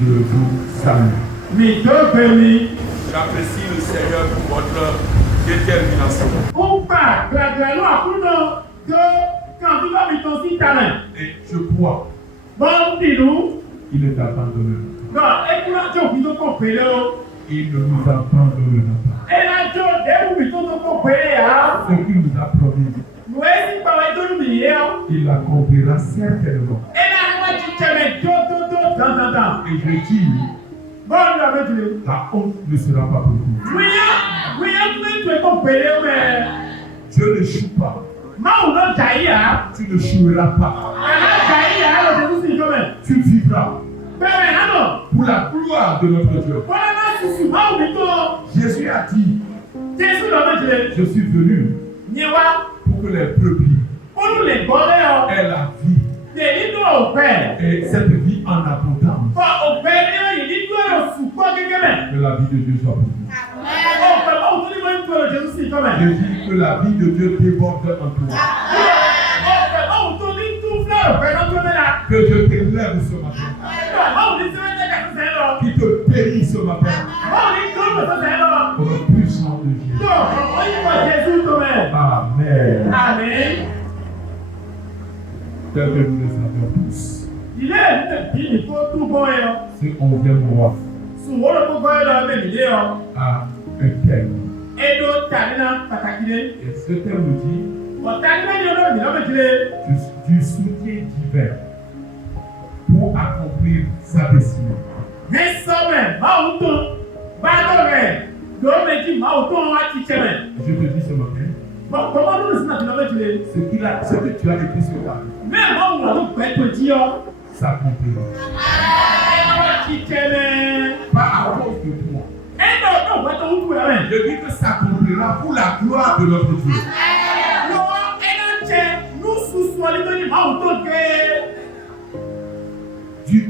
Je vous salue. J'apprécie le Seigneur pour votre détermination. Et je crois qu'il est abandonné. Il ne nous abandonnera pas. Ce qu'il nous a promis, il l'accomplira certainement. Et je dis, la honte ne sera pas pour vous. Dieu ne choue pas. Tu ne choueras pas. Tu vivras pour la gloire de notre Dieu. Jésus a dit, je suis venu pour que les brebis aient la vie. Et cette vie en abondance. Que la vie de Dieu soit pour vous. Je dis que la vie de Dieu déborde en toi. Que Dieu t'élève ce matin. Qui te bénisse ce matin. Au nom puissant de Jésus. Amen. Tel que nous le savons tous. Ce 11e mois a un thème. Et ce thème nous dit du soutien divin pour accomplir sa destinée. Je te dis ce matin, ce que tu as écrit sur ta vie s'accomplira. Pas à cause de toi. Je dis que s'accomplira pour la gloire de notre Dieu. Du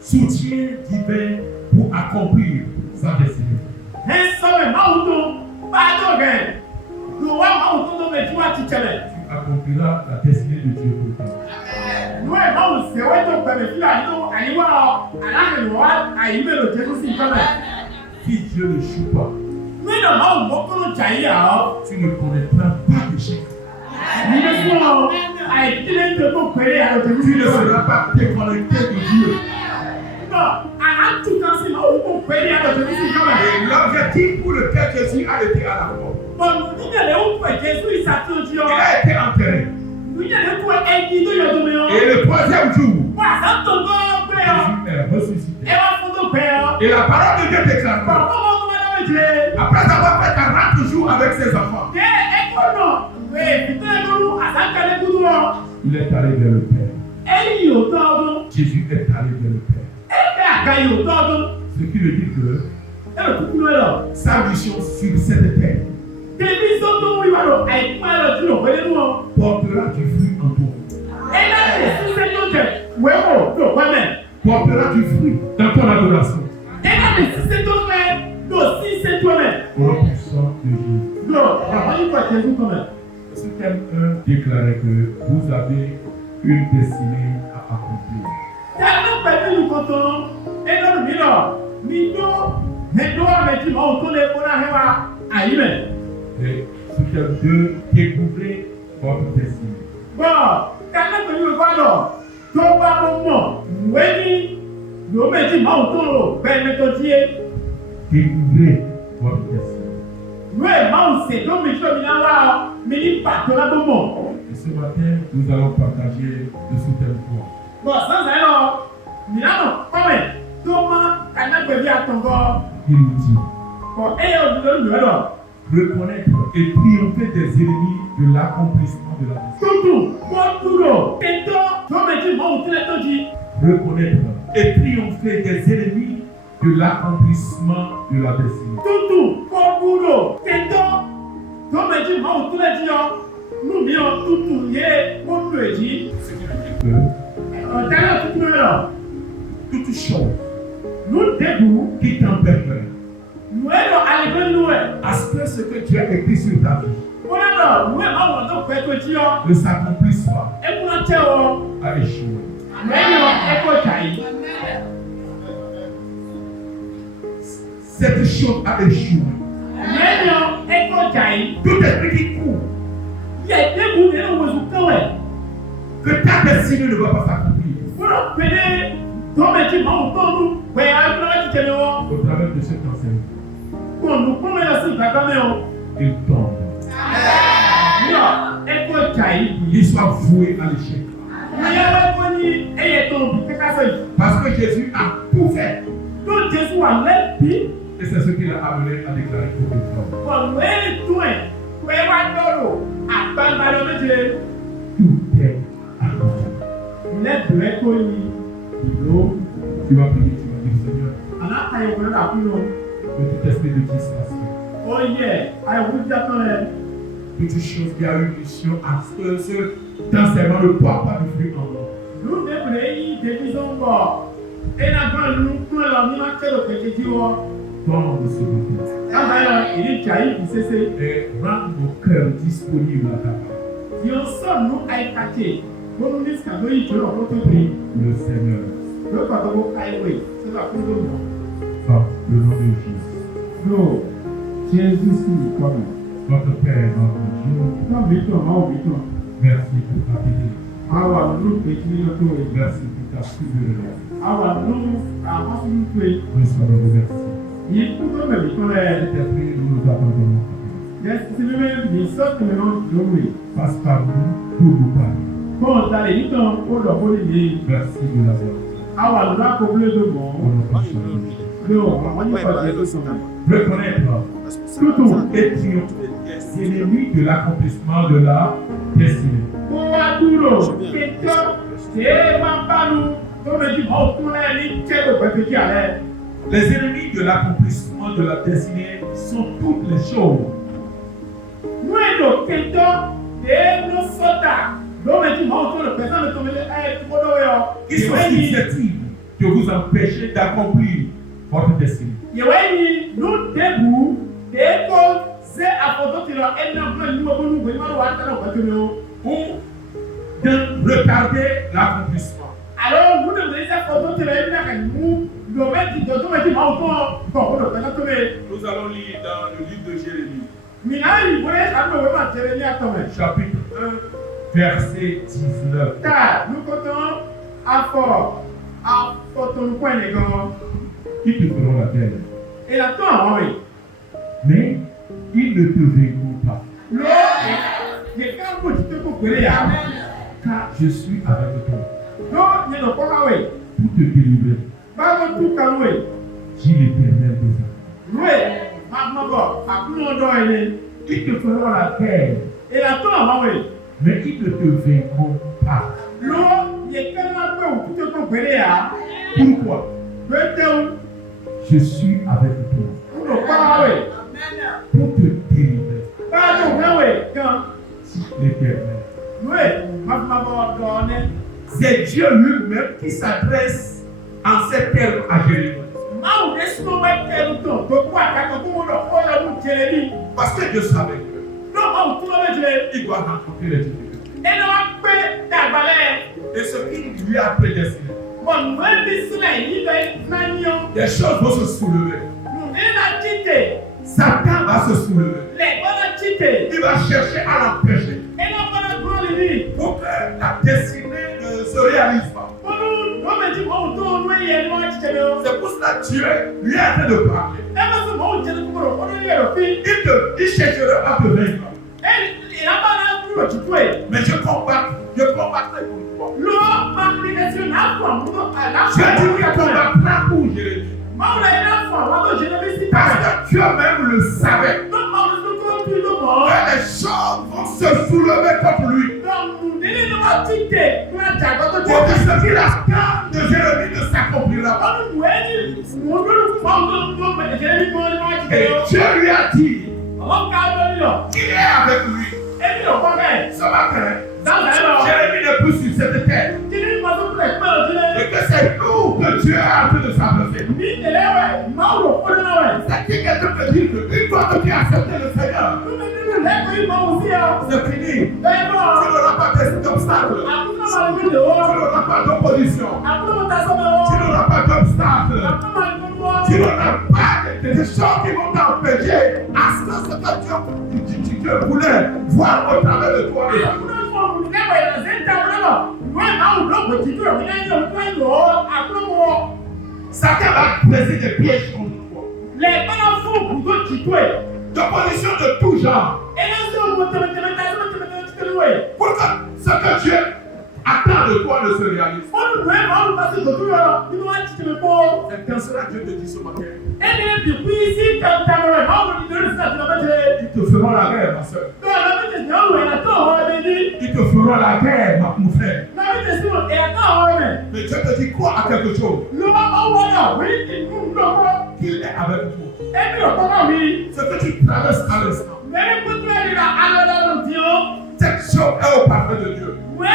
soutien divin pour accomplir sa destinée. Tu accompliras la destinée de Dieu pour toi. Si Dieu ne joue pas, tu ne connaîtras pas d'échec. Tu ne seras pas déconnecté de Dieu. Et l'objectif pour lequel Jésus a été à la croix, il a été enterré. Et le troisième jour, Jésus est ressuscité. Et la parole de Dieu déclare, après avoir fait 40 jours avec ses enfants, il est allé vers le Père. Jésus est allé vers le Père. Ce qui veut dire que sa mission sur cette terre portera du fruit en toi. Portera du fruit dans ton adoration. Au nom puissant de Jésus. Ce thème 1 déclarait que vous avez une destinée à accomplir. Et ce thème 2 découvrez votre destinée. Découvrez votre destinée. Et ce matin, nous allons partager le sous-thème 3. Il nous dit reconnaître et triompher des ennemis de l'accomplissement de la destinée. Reconnaître et triompher des ennemis de l'accomplissement de la destinée. Toute chose qui t'empêcherait à ce que tu as écrit sur ta vie ne s'accomplisse pas, a échoué. cette chose a échoué. Tout esprit qui court, que ta destinée ne va pas s'accomplir. Au travers de cet enseignement, il tombe. Il soit voué à l'échec. Parce que Jésus a tout fait. Et c'est ce qu'il a amené à déclarer pour les hommes. Tout est accompli. Tu vas prier, tu vas dire Seigneur, que tout esprit de distraction, toute chose qui a une mission à ce que cet enseignement ne porte pas de fruit en moi. Tombe sur le cœur et rends nos cœurs disponibles à ta part. Le Seigneur. Dans le nom de Jésus. Notre Père, notre Dieu. Merci pour ta fidélité. Merci pour ta fidélité. Nous sommes remerciés. Cet-esprit, nous nous abandonnons. Passe par nous, pour nous parler. Merci de l'avoir. Reconnaître que nous étions ennemis de l'accomplissement de la destinée. Les ennemis de l'accomplissement de la destinée sont toutes les choses qui sont susceptibles de vous empêcher d'accomplir votre destinée. Ou de retarder l'accomplissement. Alors, vous devez nous allons lire dans le livre de Jérémie. Chapitre 1, verset 19. Ils te feront la guerre. Mais ils ne te vaincront pas. Car je suis avec toi. Pour te délivrer. Dit l'Éternel des armées. Ils te feront la guerre. Mais ils ne te vaincront pas. Pourquoi? Je suis avec toi. Pour te délivrer. Dit l'Éternel. C'est Dieu lui-même qui s'adresse en ces termes à Jérémie. Parce que Dieu savait qu'il doit rencontrer les difficultés. Et ce qu'il lui a prédestiné. Des choses vont se soulever. Satan va se soulever. Il va chercher à l'empêcher. Pour que la destinée ne se réalise pas. C'est pour cela que Dieu lui a fait de parler. Il cherchera à te vaincre. Mais je combattrai pour toi. Je dis qu'il combattra pour Jérémie. Parce que Dieu-même le savait. Que les choses vont se soulever contre lui. Pour que ce qu'il attend de Jérémie ne s'accomplira pas. Et Dieu lui a dit qu'il est avec lui. Ce matin, Jérémie n'est plus sur cette terre. Et que c'est nous que Dieu a en train de s'adresser. C'est qui quelqu'un peut dire qu'une fois que tu as accepté le Seigneur, c'est fini. Tu n'auras pas d'obstacle. Tu n'auras pas d'opposition. Tu n'auras pas d'obstacle. Tu n'auras pas de C'est des choses qui vont t'empêcher à ce que tu voulais voir au travers de toi. Satan va placer des pièges contre toi. D'opposition de tout genre. Pour que ce que Dieu attend de toi ne se réalise. Quelqu'un sera Dieu te dit ce matin. Ils te feront la guerre, ma soeur. Ils te feront la guerre, mon frère. Mais Dieu te dit quoi à quelque chose? Qu'il est avec toi. Ce que tu traverses à l'instant. Cette chose est au parfum de Dieu. Mais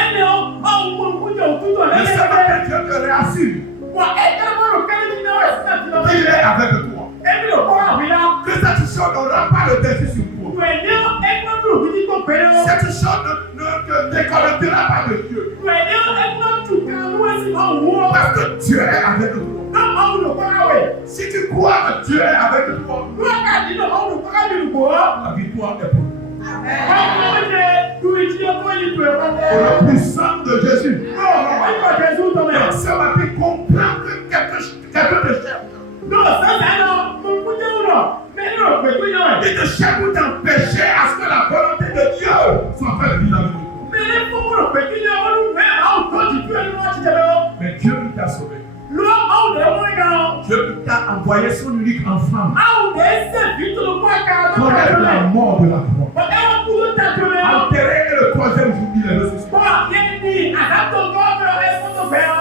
ce matin, Dieu te réassure. Il est avec toi. Que cette chose n'aura pas le dessus sur toi. Cette chose ne te déconnectera pas de Dieu. Parce que Dieu est avec toi. Si tu crois que Dieu est avec toi, la victoire est pour toi. Pour la puissance de Jésus. Donc ce matin, comprends que quelqu'un te cherche. Il te cherche pour t'empêcher à ce que la volonté de Dieu soit faite vis-à-vis de toi. Mais Dieu qui t'a sauvé. Dieu t'a envoyé son unique enfant. Connaître la mort de la croix. Enterré et le troisième jour il est ressuscité.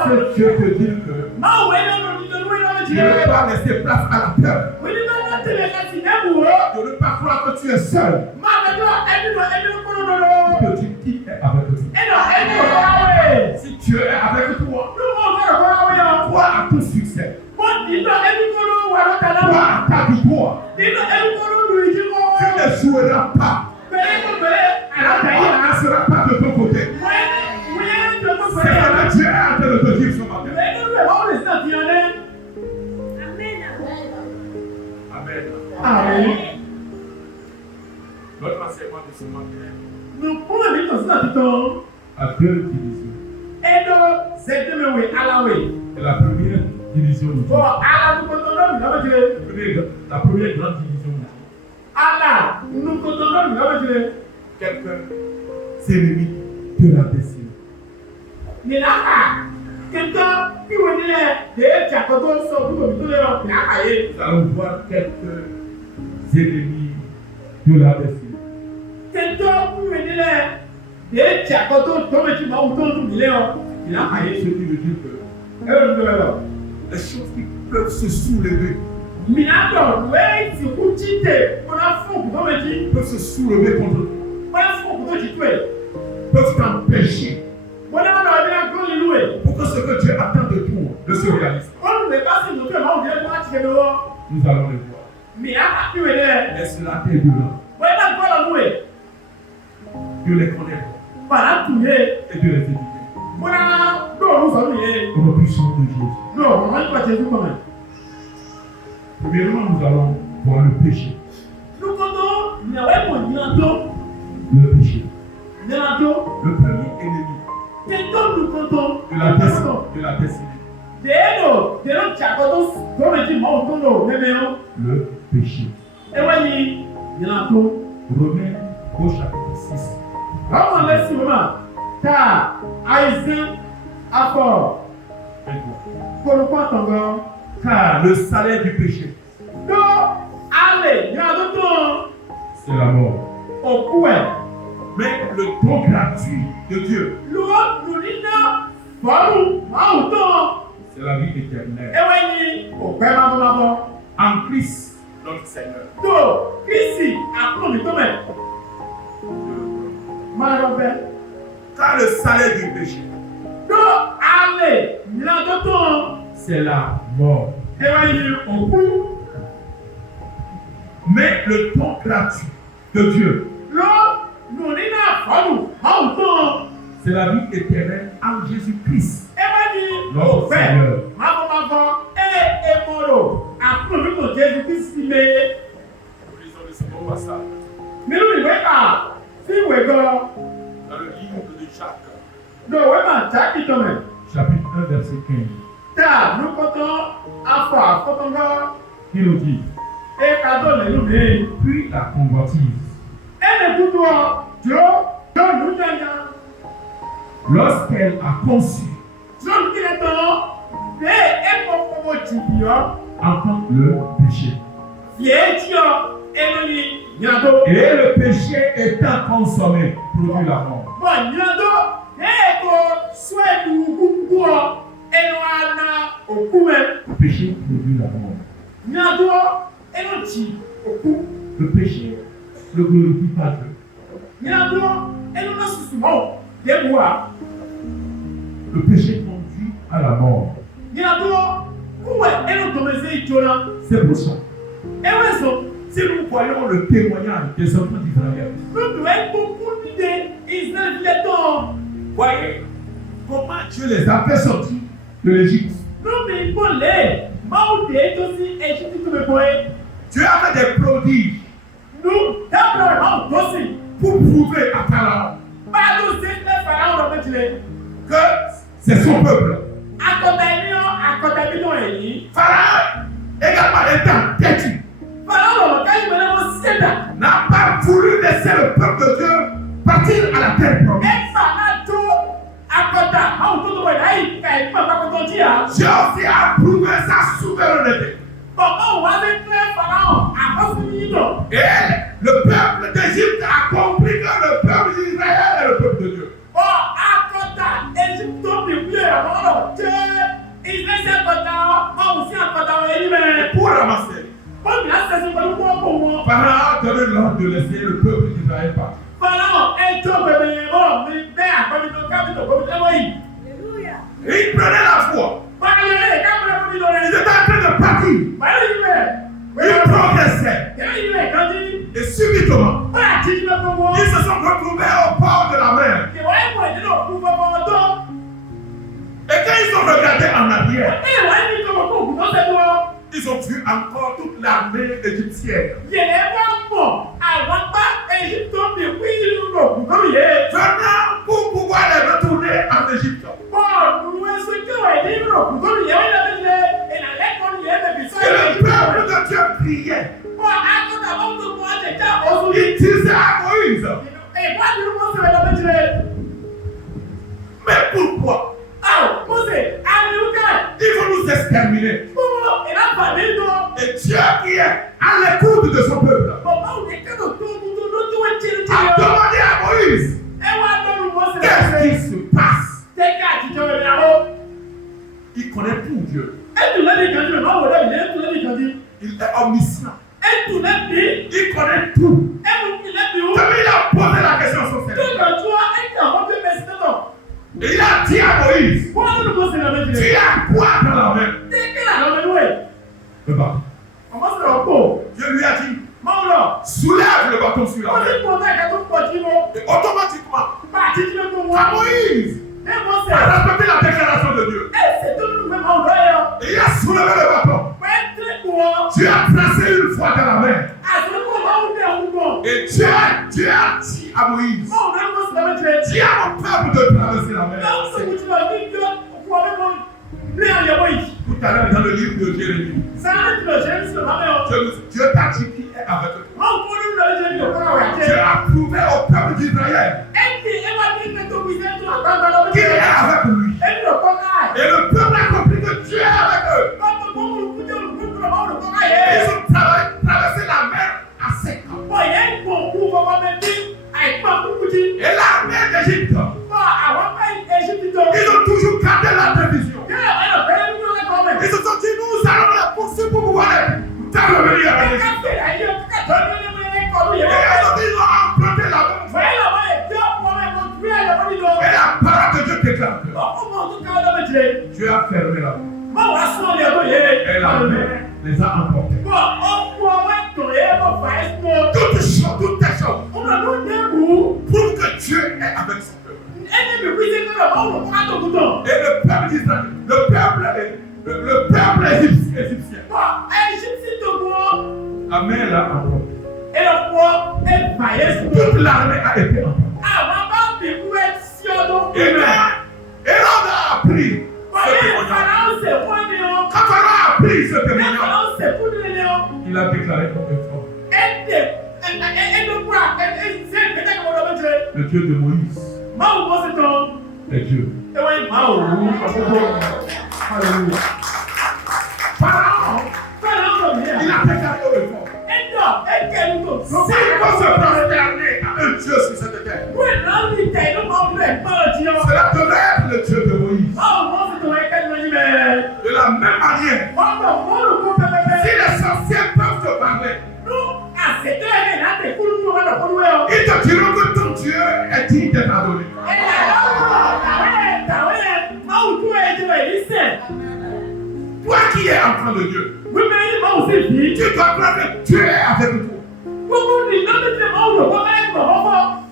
C'est Dieu te dit que tu ne veux pas laisser place à la peur. De ne pas croire que tu es seul. Il te dit qui est avec toi. Si Dieu est avec toi, crois à ton succès. Crois à ta victoire. Tu ne joueras pas. La victoire ne sera pas de ton côté. C'est ce que Dieu est en train de te dire ce matin. Amen. Notre enseignement de ce matin a deux divisions. Et la première division nous dit. La première grande division nous dit. Quelques ennemis de la destinée. Nous allons voir quelques ennemis de la destinée. Ce qui veut dire que les choses qui peuvent se soulever peuvent se soulever contre toi, peuvent t'empêcher pour que ce que Dieu attend de toi ne se réalise. Nous allons les voir. Laisse-la tes dedans. Dieu les connaît et Dieu les édite. Pour la puissance de Jésus. Premièrement, nous allons voir le péché. Le péché. Le premier ennemi de la destinée. Le péché. Romains au chapitre 6. Car le salaire du péché, c'est la mort. Mais le don gratuit de Dieu, c'est la vie éternelle. En Christ, notre Seigneur. Car le salaire du péché, c'est la mort. Mais le don gratuit de Dieu, c'est la vie éternelle en Jésus-Christ, notre Seigneur. mais Nous lisons le second passage mais nous il va si we go dans le livre de Jacques, no we ma Jacques Thomas chapitre 1, verset 15, ta nous comptons afa kotonga qui nous dit, et cadeau le nous mais puis la convoitise, et le couteau jo nous nyanya lorsqu'elle a conçu, jo nous qui est temps et pour tibio entend le péché. Vietio et nous nyado Et le péché étant consommé, produit la mort. bon nyado et ko soit du kuko et nous ana okume Le péché produit la mort. nyado et nous ti oku Le péché ne glorifie pas Dieu. nyado et nous na susumo dewa Le péché conduit à la mort. nyado kuwe et nous tomeze itona C'est pour ça, et weso si nous voyons le témoignage des enfants d'Israël, nous devons beaucoup d'idées israéliens voyez comment Dieu les a fait sortir de l'Égypte. nous mais pour les maudits aussi Égypte tout me boy Dieu a fait des prodiges nous d'abord aussi pour prouver à Pharaon pas nous c'est le pharaon dans le que c'est son peuple. Akọ̀tẹ̀mí náà èyí. Pharaon, également étant têtu, Pharaon lọ̀rọ̀ káyọ̀ ìmọ̀lẹ́ wọn ṣẹ̀dá. n'a pas voulu laisser le peuple de Dieu partir à la terre promise. Ẹ̀fà náà tó akọ̀tà àwọn tó tó wẹ̀ láyé ká ìgbà pàkótó jí à. Dieu aussi a prouvé sa souveraineté. Bọ̀dọ̀ wà ní kílẹ̀ Pharaon àkọsí yìí lọ. Et le peuple d'Égypte a compris que le peuple d'Israël est le peuple de Dieu. Ọ̀ akọ̀tà Égypte tó bí wíyẹ̀ ọ̀rọ̀ jẹ́ ìgbésẹ̀ akọ̀tà ọ̀hún sí akọ̀tà ẹ̀yìn mẹ́. Pour ramasser, Wọ́n bí láti ṣẹ̀ṣẹ̀ pẹ̀lú pọ́ọ̀pọ̀ wọn. Pharaon a donné l'ordre de laisser le peuple d'Israël partir. Pharaon ẹjọ́ bẹ̀rẹ̀ ọ̀ mi bẹ́ẹ̀ àkọ́bítọ̀ kábítọ̀ gómìnà ẹ̀wọ̀ yìí. Et il prenait la foi. Báyọ̀ lè kábítọ̀ gómìnà rẹ̀. Il était en train de partir. Báyọ̀ yìí bẹ̀. Il progressait. Yẹ́n yìí bẹ̀ kan jí. Et subitement, Ó yà jíjí lọ́kọ̀ wọn. ils se sont retrouvés au port de la mer. Ìwà ẹ̀kọ́ ìdílé òkú fọwọ́ tó. Et quand ils ont regardé en arrière, Ìwà ẹ̀mí tó wọ́n kó òkú lọ́sẹ̀ tó. ils ont vu encore toute l'armée égyptienne Yẹ̀lẹ̀ wá mọ̀ àwọn bá èyí tó bí wí lò òkú tó yẹ. venant pour pouvoir les retourner en Égypte. Bọ́ọ̀lù ẹ̀sùn tí wà ní lò òkú tó yẹ wọ́n yẹ lé ìnàlẹ́kọ̀ọ́ yẹ bẹ̀bí Et sọ́yẹ̀. le peuple de Dieu priait. Bọ́ akọ́tà bá tó mú ọ̀jẹ̀ já oṣù. Il disait à Moïse, Ìwádìí ló sọ̀rọ̀ lọ́bẹ̀ jìlẹ̀. mais pourquoi Àwọn Mose Àlùkà il faut nous exterminer? gbogbo ìlànà nínú. Et Dieu qui est à l'écoute de son peuple Bàbá òní kẹ́kọ̀ọ́ tó gbogbo ló tó wọ́n jẹ́rìí a jẹ́rìí. demandé à Moïse, Ẹ wá lọ́rùn Mose qu'est-ce qui lọ́sẹ̀. se passe? Tẹ́ka àtijọ́ ìyàwó. Il connaît tout Dieu. Ẹ̀tù lẹ́bi kan jù máa wò lẹ́bi ẹ̀tù lẹ́bi kan jù. Il est omniscient. Ẹ̀tù lẹ́bi Il connaît tout. ẹ̀mú fi lẹ́bi ó. Comme il a posé la question sur Tó cette ìgbà tó ẹ̀ka àwọn bí bẹ́ẹ̀ sí tẹ́tọ̀. et il a dit à Moïse, Wọ́n lọ́rùn Mose lọ́bẹ̀ tu jìlẹ̀. as quoi dans la main? Tẹ́kẹ́ làwọn ọmọ ìwé. Le bâton. Ọmọ sọ̀rọ̀ pọ̀. Dieu lui a dit, Máa lọ. soulève le bâton sur la Wọ́n ti main. pọ̀ náà kẹ́tọ́ pọ̀ jí mọ́. Et automatiquement, Bá a ti jí lọ́kọ̀ à wọn. Moïse, Ẹ Mose. a respecté la déclaration de Dieu. Ẹ ṣètò nínú ìwé máa lọ yọ. Et il a soulevé le bâton. Pẹ́ tẹ́kù wọn. Dieu a tracé une fois dans la main. Àtúnkù máa ń bẹ̀ ọ̀hún bọ̀. Et Dieu a dit à Moïse, Máa ń bẹ̀ Mose lọ́bẹ̀ jìlẹ̀. dis à mon peuple de traverser la mer. Yóò sì wùtí lọ ní ìjọ òkú ọ̀bẹ mọ́ ní àyẹ̀wò yìí. Tout à l'heure dans le livre de Jérémie, Sáré ti lọ ṣe é sí ọ̀bẹ ọ̀. Dieu t'a dit qui est avec toi. Wọ́n kú nínú lọ́bẹ̀ jìlẹ̀ ní òkú àwọn Dieu àjẹ́. a prouvé au peuple d'Israël Ẹ̀ǹdì ẹ̀wà ní ìgbẹ́tọ̀ wí sẹ́tù àgbàgbà lọ́bẹ̀ qu'il est jìlẹ̀. avec lui. Ẹ̀ǹdì lọ kọ́ káà. Et le peuple a compris que Dieu est avec eux. Bọ́ọ̀tù gbọ́mù kújẹ́ olùkújẹ́ lọ́wọ́ olùkọ́ káà Et yẹ. ils ont traversé la mer à sec. Bọ̀ yẹn ń gbọ̀ òkú fọwọ́ bẹ ní àìpọ̀ kúkú jí. Et l'armée d'Égypte, Bọ̀ àwọn bá èsì ti jọ. ils ont toujours gardé la prévision. Yẹ́n ẹ̀rọ bẹ́ẹ̀ ní wọ́n lẹ́kọ̀ọ́ mẹ́. Ils se sont dit, nous allons les poursuivre pour pouvoir les faire revenir à l'Égypte. Káfíń ayé kẹ́tọ́ ní wọ́n lẹ́kọ̀ọ́ Et yẹ. ils ont emprunté la même voie. Bẹ́ẹ̀ lọ́wọ́ yẹ jẹ́ ọ̀pọ̀ mẹ́kọ̀ọ́ bí ẹ̀yọ̀ wọ́n nílò. Et la parole de Dieu déclare que Ọkùnrin ọdún ká lọ́bẹ̀ jìlẹ̀. Dieu a fermé la voie. Má wàá sún ọ̀lẹ́ ẹ̀kọ́ yẹ. Et la mer les a emportés. Bọ̀ ọkùnrin ọwọ́ ẹ̀tọ́ yẹ kó fà ẹ́ sún ọ. Toutes les choses Ọmọ ló ń dẹ́kù. prouvent que Dieu est avec son peuple. Ẹni mi wí sí kọ́lọ̀ bá wọ̀ fún àtọ̀kùtọ̀. Et le peuple d'Israël, le peuple égyptien, Bọ̀ ẹ̀ṣin sí tó gbọ́. Amen là encore. Et le roi est baillé. Toute l'armée a été envoyée. Avant de courir sur l'eau. Et là, Hérode a appris ce témoignage. Quand Pharaon a appris ce témoignage, il a déclaré comme fort. Le Dieu de Moïse est Dieu. Alléluia. Pharaon, il a déclaré comme fort. Si on se prosterner à un Dieu sur cette terre, cela devrait être le Dieu de Moïse. De la même manière, si les sorciers peuvent te parler, ils te diront que ton Dieu est digne d'être adoré. Toi qui es enfant de Dieu, tu dois croire que Dieu est avec toi.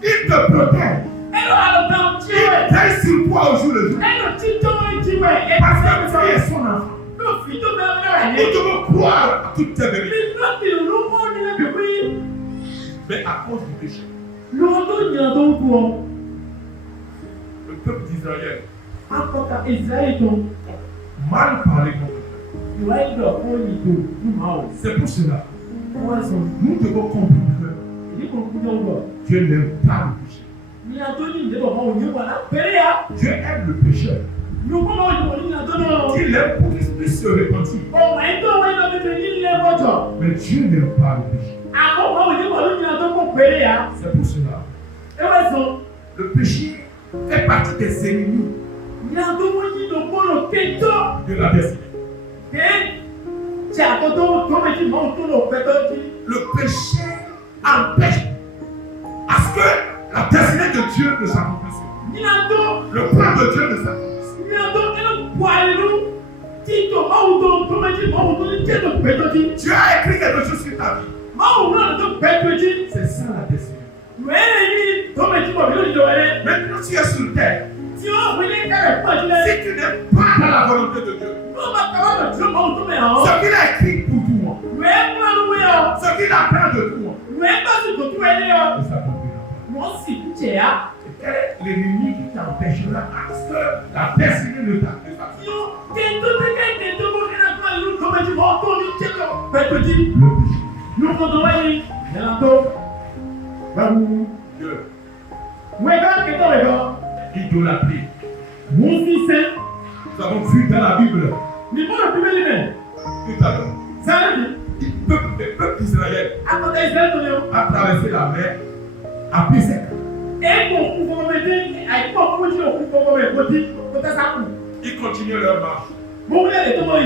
Il te protège. Il veille sur toi au jour le jour. Parce que tu es son enfant. Nous devons croire à toutes tes vérités. Mais à cause du péché, le peuple d'Israël mal parlé contre Dieu. C'est pour cela nous devons comprendre que Dieu n'aime pas le péché. Dieu aime le pécheur. Il aime pour qu'il puisse se repentir. Mais Dieu n'aime pas le péché. C'est pour cela. Le péché fait partie des ennemis de la destinée. Le péché empêche à ce que la destinée de Dieu ne s'accomplisse. Le plan de Dieu ne s'accomplisse. Dieu a écrit quelque chose sur ta vie. C'est ça la destinée. Maintenant tu es sur terre. Si tu n'es pas dans la volonté de Dieu, ce qu'il a écrit pour toi, ce qu'il attend de toi, ne s'accomplira pas. Quel est l'ennemi qui t'empêchera à ce que la destinée ne t'accomplisse pas? Idolâtrie. Nous avons vu dans la Bible tout à l'heure. Le peuple d'Israël a traversé la mer à pied sec. Ils continuent leur marche. Maintenant,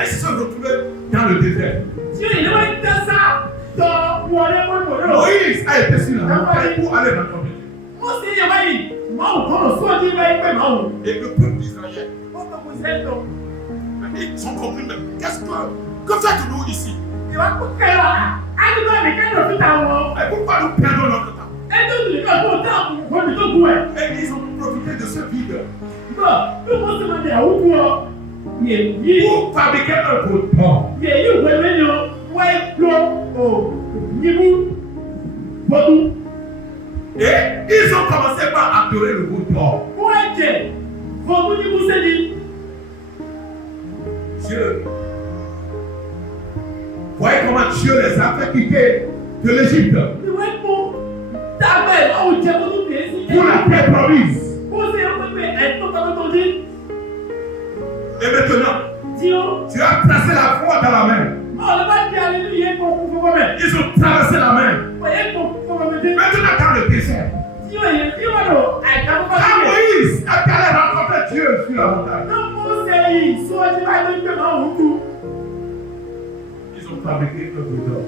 ils se sont retrouvés dans le désert. Moïse a été sur la montagne pour aller dans le pays. Et le peuple d'Israël, ils sont compris, mais que faites-nous ici? Et pourquoi nous perdons notre temps? Et ils ont profité de ce vide pour fabriquer un bouton. Et ils ont commencé par adorer le bouton. Dieu. Voyez comment Dieu les a fait quitter de l'Égypte pour la terre promise. Et maintenant, tu as tracé la voie dans la mer. Ils ont traversé la mer. Maintenant, dans le désert, quand Moïse est allé rencontrer Dieu sur la montagne, ils ont fabriqué un bouton.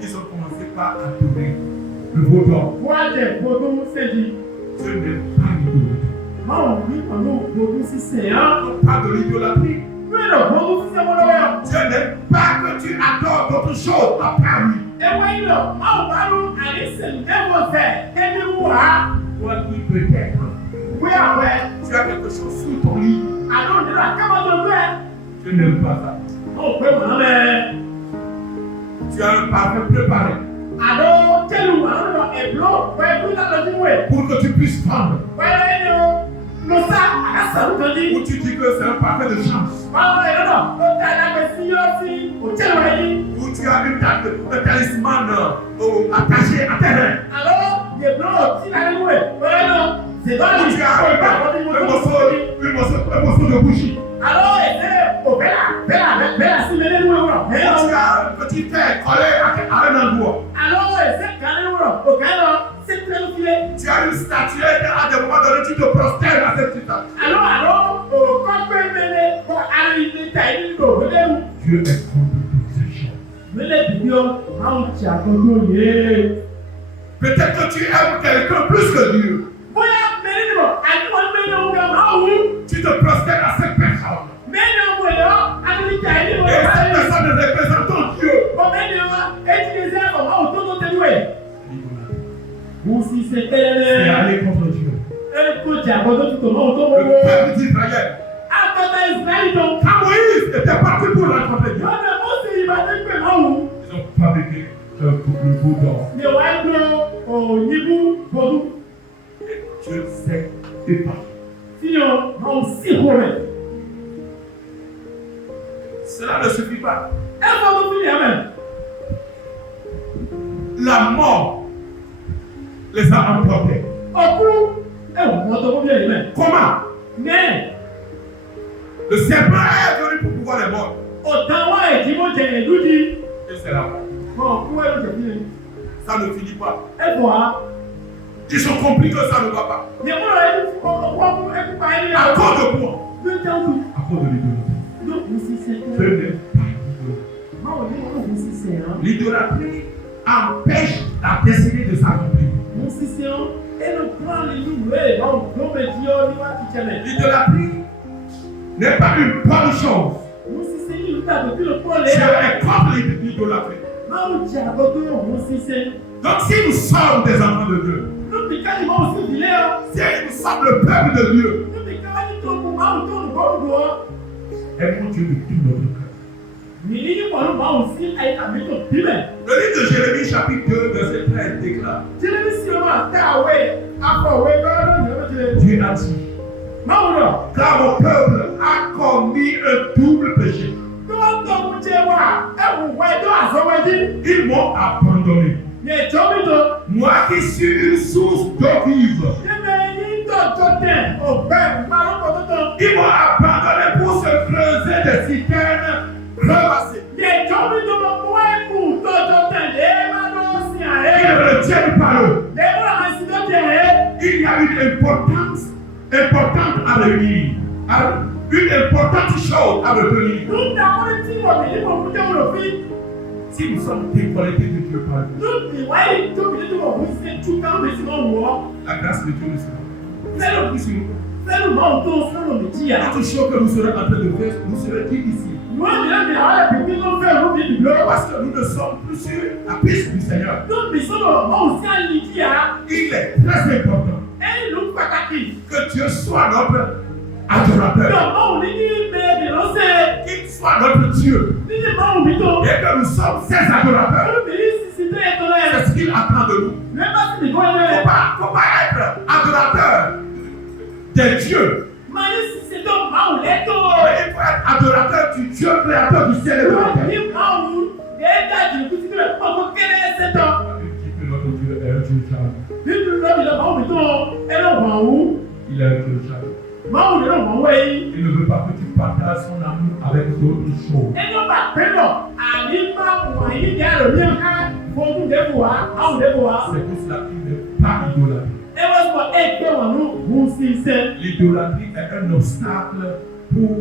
Ils ont commencé par adorer le bouton. Dieu n'aime pas l'idolâtrie. Pas de l'idolâtrie. Dieu n'aime pas que tu adores d'autres choses à part lui. Toi qui peut-être tu as quelque chose sous ton lit. Dieu n'aime pas ça. Tu as un parfum préparé. Pour que tu puisses prendre. Où tu dis que c'est un parfum de chance. Où tu as une date, un talisman attaché à tes mains. Où tu as un morceau de bougie. Où tu as un petit fer collé à un endroit. Tu as une statuette à des moments donnés, tu te prostères à cette statue. Dieu est contre ces peut-être que tu aimes quelqu'un plus que Dieu. Tu te prostères à cette personne. Et cette personne représente ton Dieu. C'est aller contre Dieu. Le peuple d'Israël. Quand Moïse était parti pour rencontrer Dieu, ils ont fabriqué un couple d'or. Dieu s'est épargné. Cela ne suffit pas. La mort les a emportés. Comment? Le serpent est venu pour pouvoir les mordre. Et c'est la mort. Ça ne finit pas. Ils ont compris que ça ne va pas. À cause de quoi? À cause de l'idolâtrie. Ce n'est pas l'idolâtrie. L'idolâtrie empêche la destinée de s'accomplir. L'idolâtrie n'est pas une bonne chose. Tu es contre l'idolâtrie. Donc si nous sommes des enfants de Dieu, si nous sommes le peuple de Dieu, aimons Dieu de tout notre cœur. Le livre de Jérémie chapitre 2 verset 13 déclare: Dieu a dit, car mon peuple a commis un double péché. Ils m'ont abandonné. Moi qui suis une source d'eau vive. Ils m'ont abandonné pour se creuser des citernes crevassées. Ils me retiennent par eux. Il y a une importance importante à retenir. Une importante chose à retenir. Si nous sommes déconnectés de Dieu par Dieu, la grâce de Dieu ne sera pas. Toute chose que nous serons en train de faire, nous serons difficiles. Parce que nous ne sommes plus sur la piste du Seigneur. Il est très important que Dieu soit notre adorateur. Qu'il soit notre Dieu. Et que nous sommes ses adorateurs. C'est ce qu'il attend de nous. Il ne faut pas être adorateur des dieux. Mais il faut être adorateur du Dieu créateur du ciel et de la terre. Notre Dieu est un Dieu jaloux. Il est un Dieu jaloux. Il ne veut pas que tu partages son amour avec d'autres choses. C'est pour cela qu'il n'est pas idolâtre. L'idolâtrie est un obstacle pour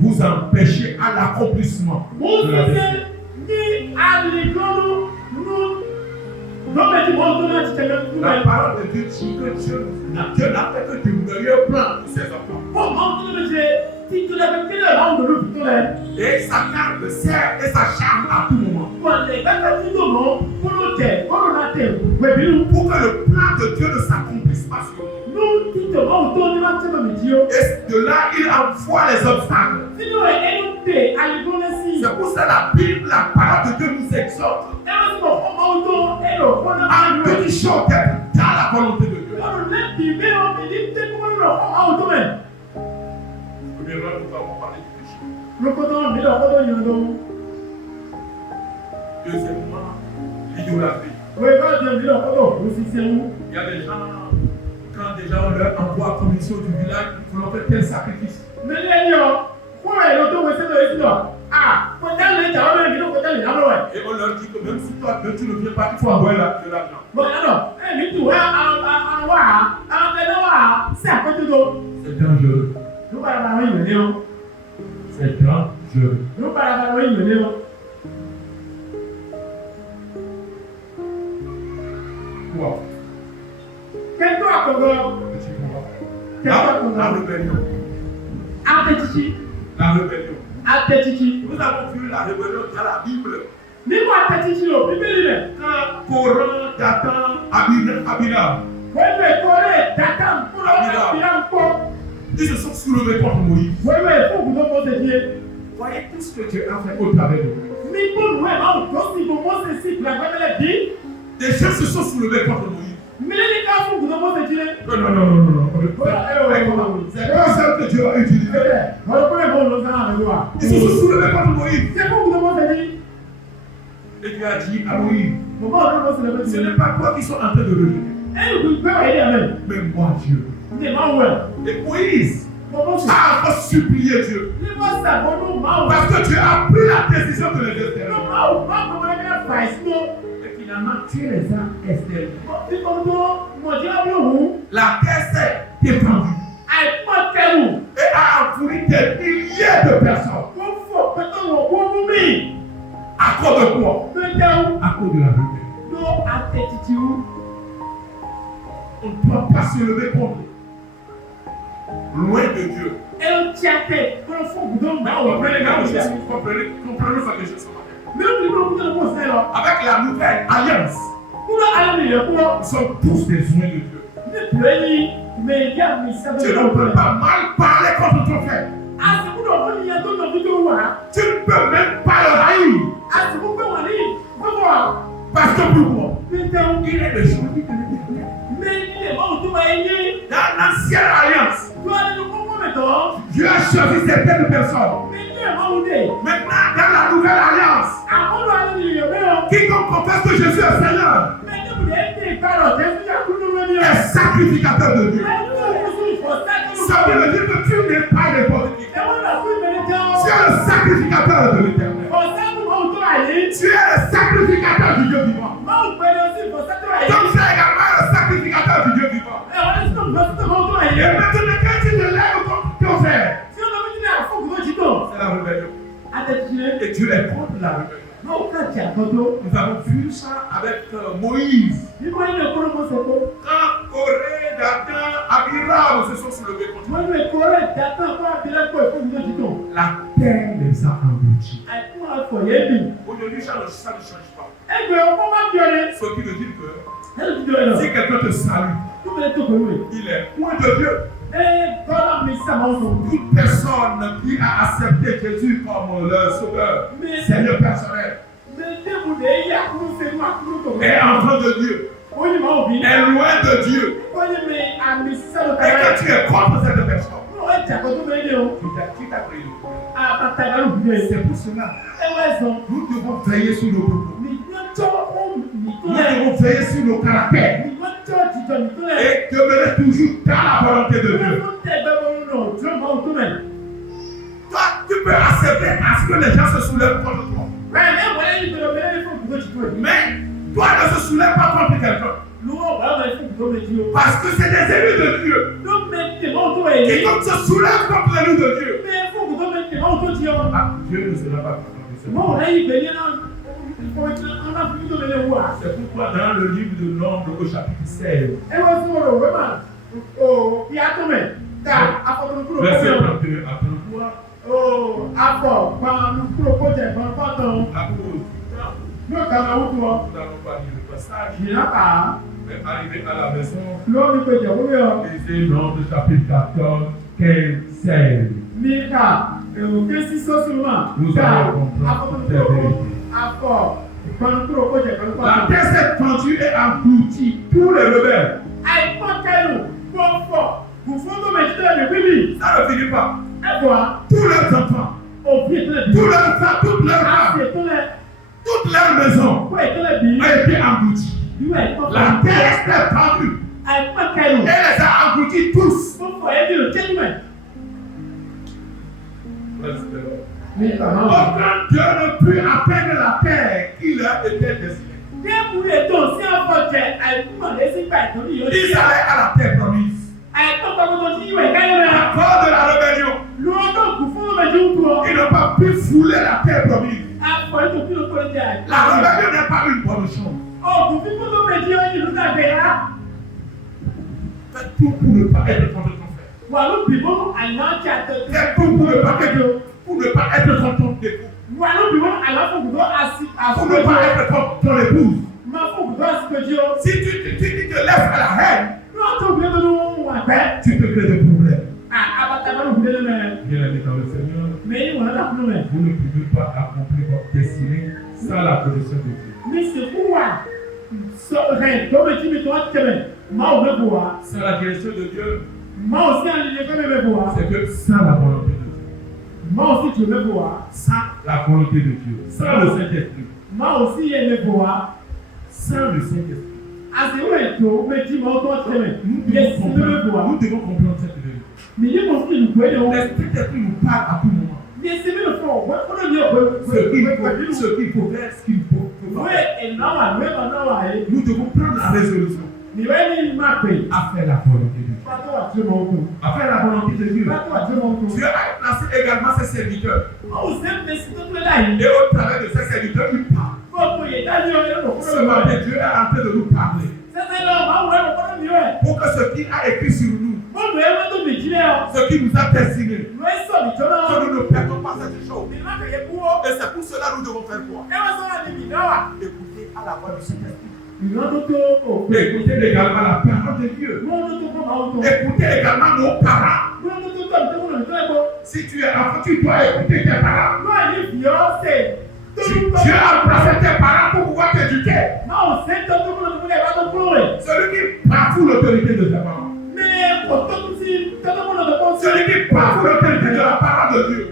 vous empêcher à l'accomplissement de la vie. La parole de Dieu dit que Dieu n'a fait que du meilleur plan pour ses enfants. Et sa garde sert et sa charme à tout moment. Pour que le plan de Dieu ne s'accomplisse pas sur nous. Et de là, il envoie les obstacles. C'est pour ça la Bible, la parole de Dieu nous exhorte à petites choses d'être dans la volonté de Dieu. Premièrement, nous avons parlé du péché. Deuxièmement, l'idolâtrie. Il y a des gens, quand déjà on leur envoie commission du village, ils vont faire tel sacrifice. Et on leur dit que même si toi tu ne viens pas, il faut envoyer de l'argent. C'est dangereux. C'est dangereux. Wow. La rébellion. La rébellion. Nous avons vu la rébellion dans la Bible. Quand Coran, Dathan, Abiram, ils se sont soulevés contre Moïse. Voyez tout ce que Dieu a fait au travers de nous. Des gens se sont soulevés contre Moïse. Non. C'est pas ça que Dieu a utilisé. Ils se sont soulevés contre Moïse. Et Dieu a dit à Moïse, ce n'est pas toi qui sont en train de rejeter, mais moi Dieu. Et Moïse a encore supplié Dieu. Parce que Dieu a pris la décision de les déterrer. Et finalement, tu les as exterminés. La terre s'est défendue et a enfoui des milliers de personnes. À cause de quoi? À cause de la rébellion. On ne doit pas se lever contre loin de Dieu. Comprenez ça déjà ce matin. Avec la nouvelle alliance, nous sommes tous des joints de Dieu. Tu ne peux pas mal parler contre ton frère. Tu ne peux même pas le haïr. Parce que pour moi, il est le jour de dans l'ancienne alliance, Dieu a choisi certaines personnes. Maintenant, dans la nouvelle alliance, quiconque confesse que Jésus est Seigneur est sacrificateur de Dieu. Ça veut dire que tu n'es pas n'importe qui. Tu es le sacrificateur de l'Éternel. Tu es le sacrificateur du Dieu vivant. Donc tu es également le sacrificateur du Dieu vivant. Et maintenant quand tu te lèves contre ton frère, c'est la rébellion. Et Dieu est contre la rébellion. Nous avons vu ça avec Moïse. Quand Corée, Dathan, Abiram se sont soulevés contre lui, la terre les a engloutis. Aujourd'hui, ça ne change pas. Ce qui veut dire que si quelqu'un te salue, il est loin de Dieu. Toute personne qui a accepté Jésus comme leur sauveur, Seigneur personnel, est enfant de Dieu, est loin de Dieu. Et quand tu es contre cette personne, tu t'as pris. C'est pour cela nous devons veiller sur nos propos. Nous devons veiller sur nos caractères et demeurer toujours dans la volonté de Dieu. Toi, tu peux accepter à ce que les gens se soulèvent contre toi. Mais toi ne se soulève pas contre quelqu'un. Parce que c'est des élus de Dieu. Quiconque se soulève contre les élus de Dieu. Dieu ne sera pas contre c'est pourquoi dans le livre de Nombre au chapitre 16, verset 31 à 33, nous n'allons pas lire le passage. Mais arrivé à la maison, L'homme peut dire oui, lisez Nombre chapitre 14, 15, 16. Mika, qu'est-ce qui se seulement? Vous allez comprendre cette vérité. La terre s'est tendue et engloutit tous les rebelles. Ça ne finit pas. Tous leurs enfants, tous leurs femmes, toutes leurs femmes, toute leur maison a été engloutie. La terre s'est tendue et les a engloutis tous. Aucun Dieu ne peut atteindre la terre qui leur était destinée. Ils allaient à la terre promise. À cause de la rébellion, ils n'ont pas pu fouler la terre promise. La rébellion n'est pas une bonne chose. Faites tout pour ne pas être contre ton frère. Faites tout pour ne pas être contre ton époux. Pour ne pas être contre ton épouse. Si tu te laisses à la haine, tu te crées des problèmes. Bien aimé dans le Seigneur, vous ne pouvez pas accomplir votre destinée sans la connaissance de Dieu. Sans la direction de Dieu, c'est que sans la volonté de Dieu. Sans la volonté de Dieu. Sans le Saint-Esprit. Sans le Saint-Esprit. Nous devons comprendre cette vérité. L'Esprit d'Esprit nous parle à tout moment. Ce qu'il faut faire, ce qu'il faut faire. Nous devons prendre la résolution à faire la volonté de Dieu. À faire la volonté de Dieu. Dieu a placé également ses serviteurs. Et au travers de ses serviteurs, il parle. Ce matin, Dieu est en train de nous parler. Pour que ce qu'il a écrit sur nous, ce qui nous a destinés, que nous ne perdons pas cette chose. Et c'est pour cela que nous devons faire quoi? Écouter à la voix du Saint-Esprit. Écoutez également la parole de Dieu. Écoutez également nos parents. Si tu es enfant, tu dois écouter tes parents. Dieu a placé tes parents pour pouvoir t'éduquer. Celui qui bafoue l'autorité de tes parents. Celui qui bafoue l'autorité de la parole de Dieu.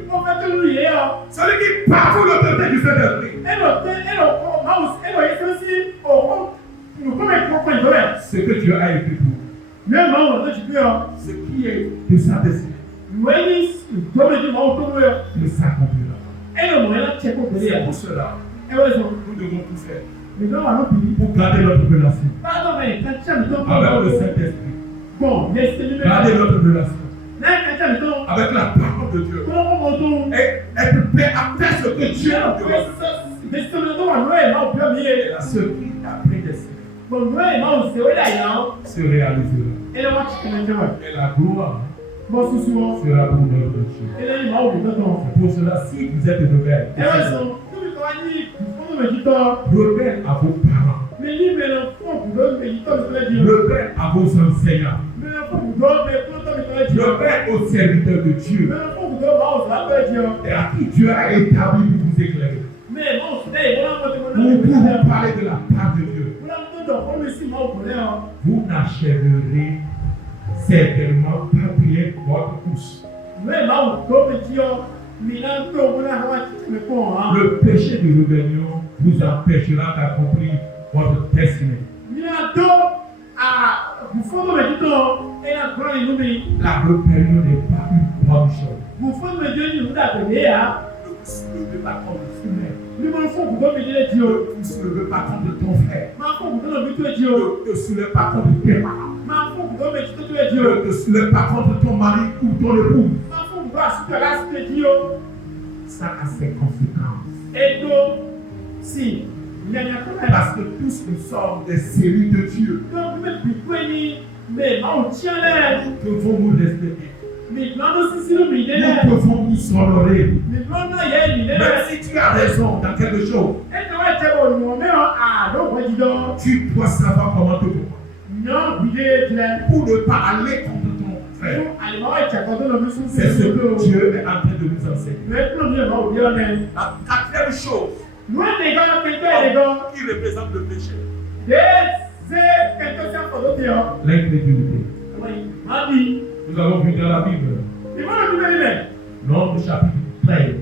Celui qui bafoue l'autorité du Saint-Esprit. Ce que Dieu a écrit pour vous. Ce qui est de sa destinée ne s'accomplira. C'est pour cela nous devons tout faire pour garder notre relation avec le Saint-Esprit. Garder notre relation avec la parole de Dieu et être prêt à faire ce que Dieu nous demande. Et ce qui a prédestiné se réalisera. Et la gloire sera pour notre Dieu. C'est pour cela, si vous êtes rebelle, rebelle à vos parents, rebelle à vos enseignants, rebelle aux serviteurs de Dieu, et à qui Dieu a établi pour vous éclairer. Nous pouvons parler de la part de Dieu. Vous n'achèverez certainement pas bien votre course. Le péché de rébellion vous empêchera d'accomplir votre destinée. La rébellion n'est pas une bonne chose. Ne vous soulevez pas contre le frère. Ne vous soulevez pas contre ton frère. Ne te soulevez pas contre tes parents. Ne te soulevez pas contre ton mari ou ton épouse. Ça a ses conséquences. Parce que tous nous sommes des cellules de Dieu. Nous devons nous respecter. Nous devons nous honorer. Même si tu as raison dans quelque chose, tu dois savoir comment te comporter. pour ne pas aller contre ton frère. C'est ce que Dieu est en train de nous enseigner. La quatrième chose qui représente le péché, l'incrédulité. Nous avons vu dans la Bible, Nombre chapitre 13,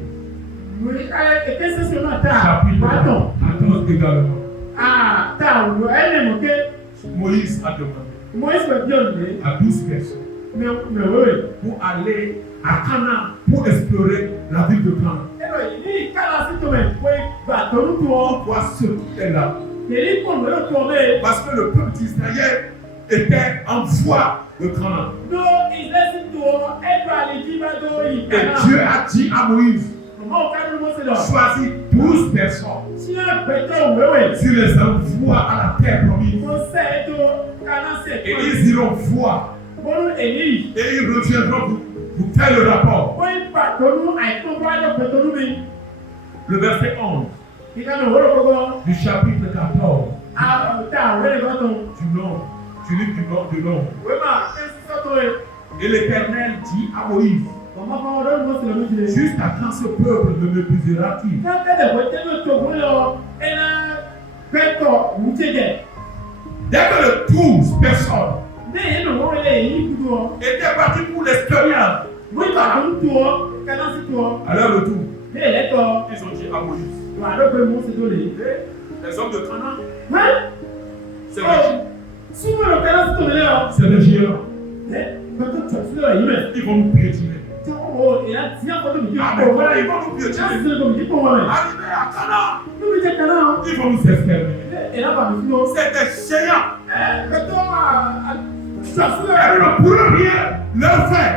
chapitre 14 également. Moïse a demandé à 12 personnes pour aller à Canaan, pour explorer la ville de Canaan. Pourquoi ce qui est là? Parce que le peuple d'Israël était en voie de Canaan. Et Dieu a dit à Moïse, choisis 12 personnes. Tu les envoies à la terre promise. Et ils iront voir. Et ils reviendront pour faire le rapport. Le verset 11 du chapitre 14 du livre du Nombre. Et l'Éternel dit à Moïse, jusqu'à quand ce peuple ne m'épuisera-t-il? Dès que les 12 personnes étaient partis pour l'expérience, alors le tout, ils ont dit à Moïse, les hommes de Canaan, c'est le géant. Ils vont nous piétiner. Ah, mais voilà, ils vont nous piétiner. Arrivé à Canaan, ils vont nous exterminer. C'est des géants. Elles ne pourront rien leur faire.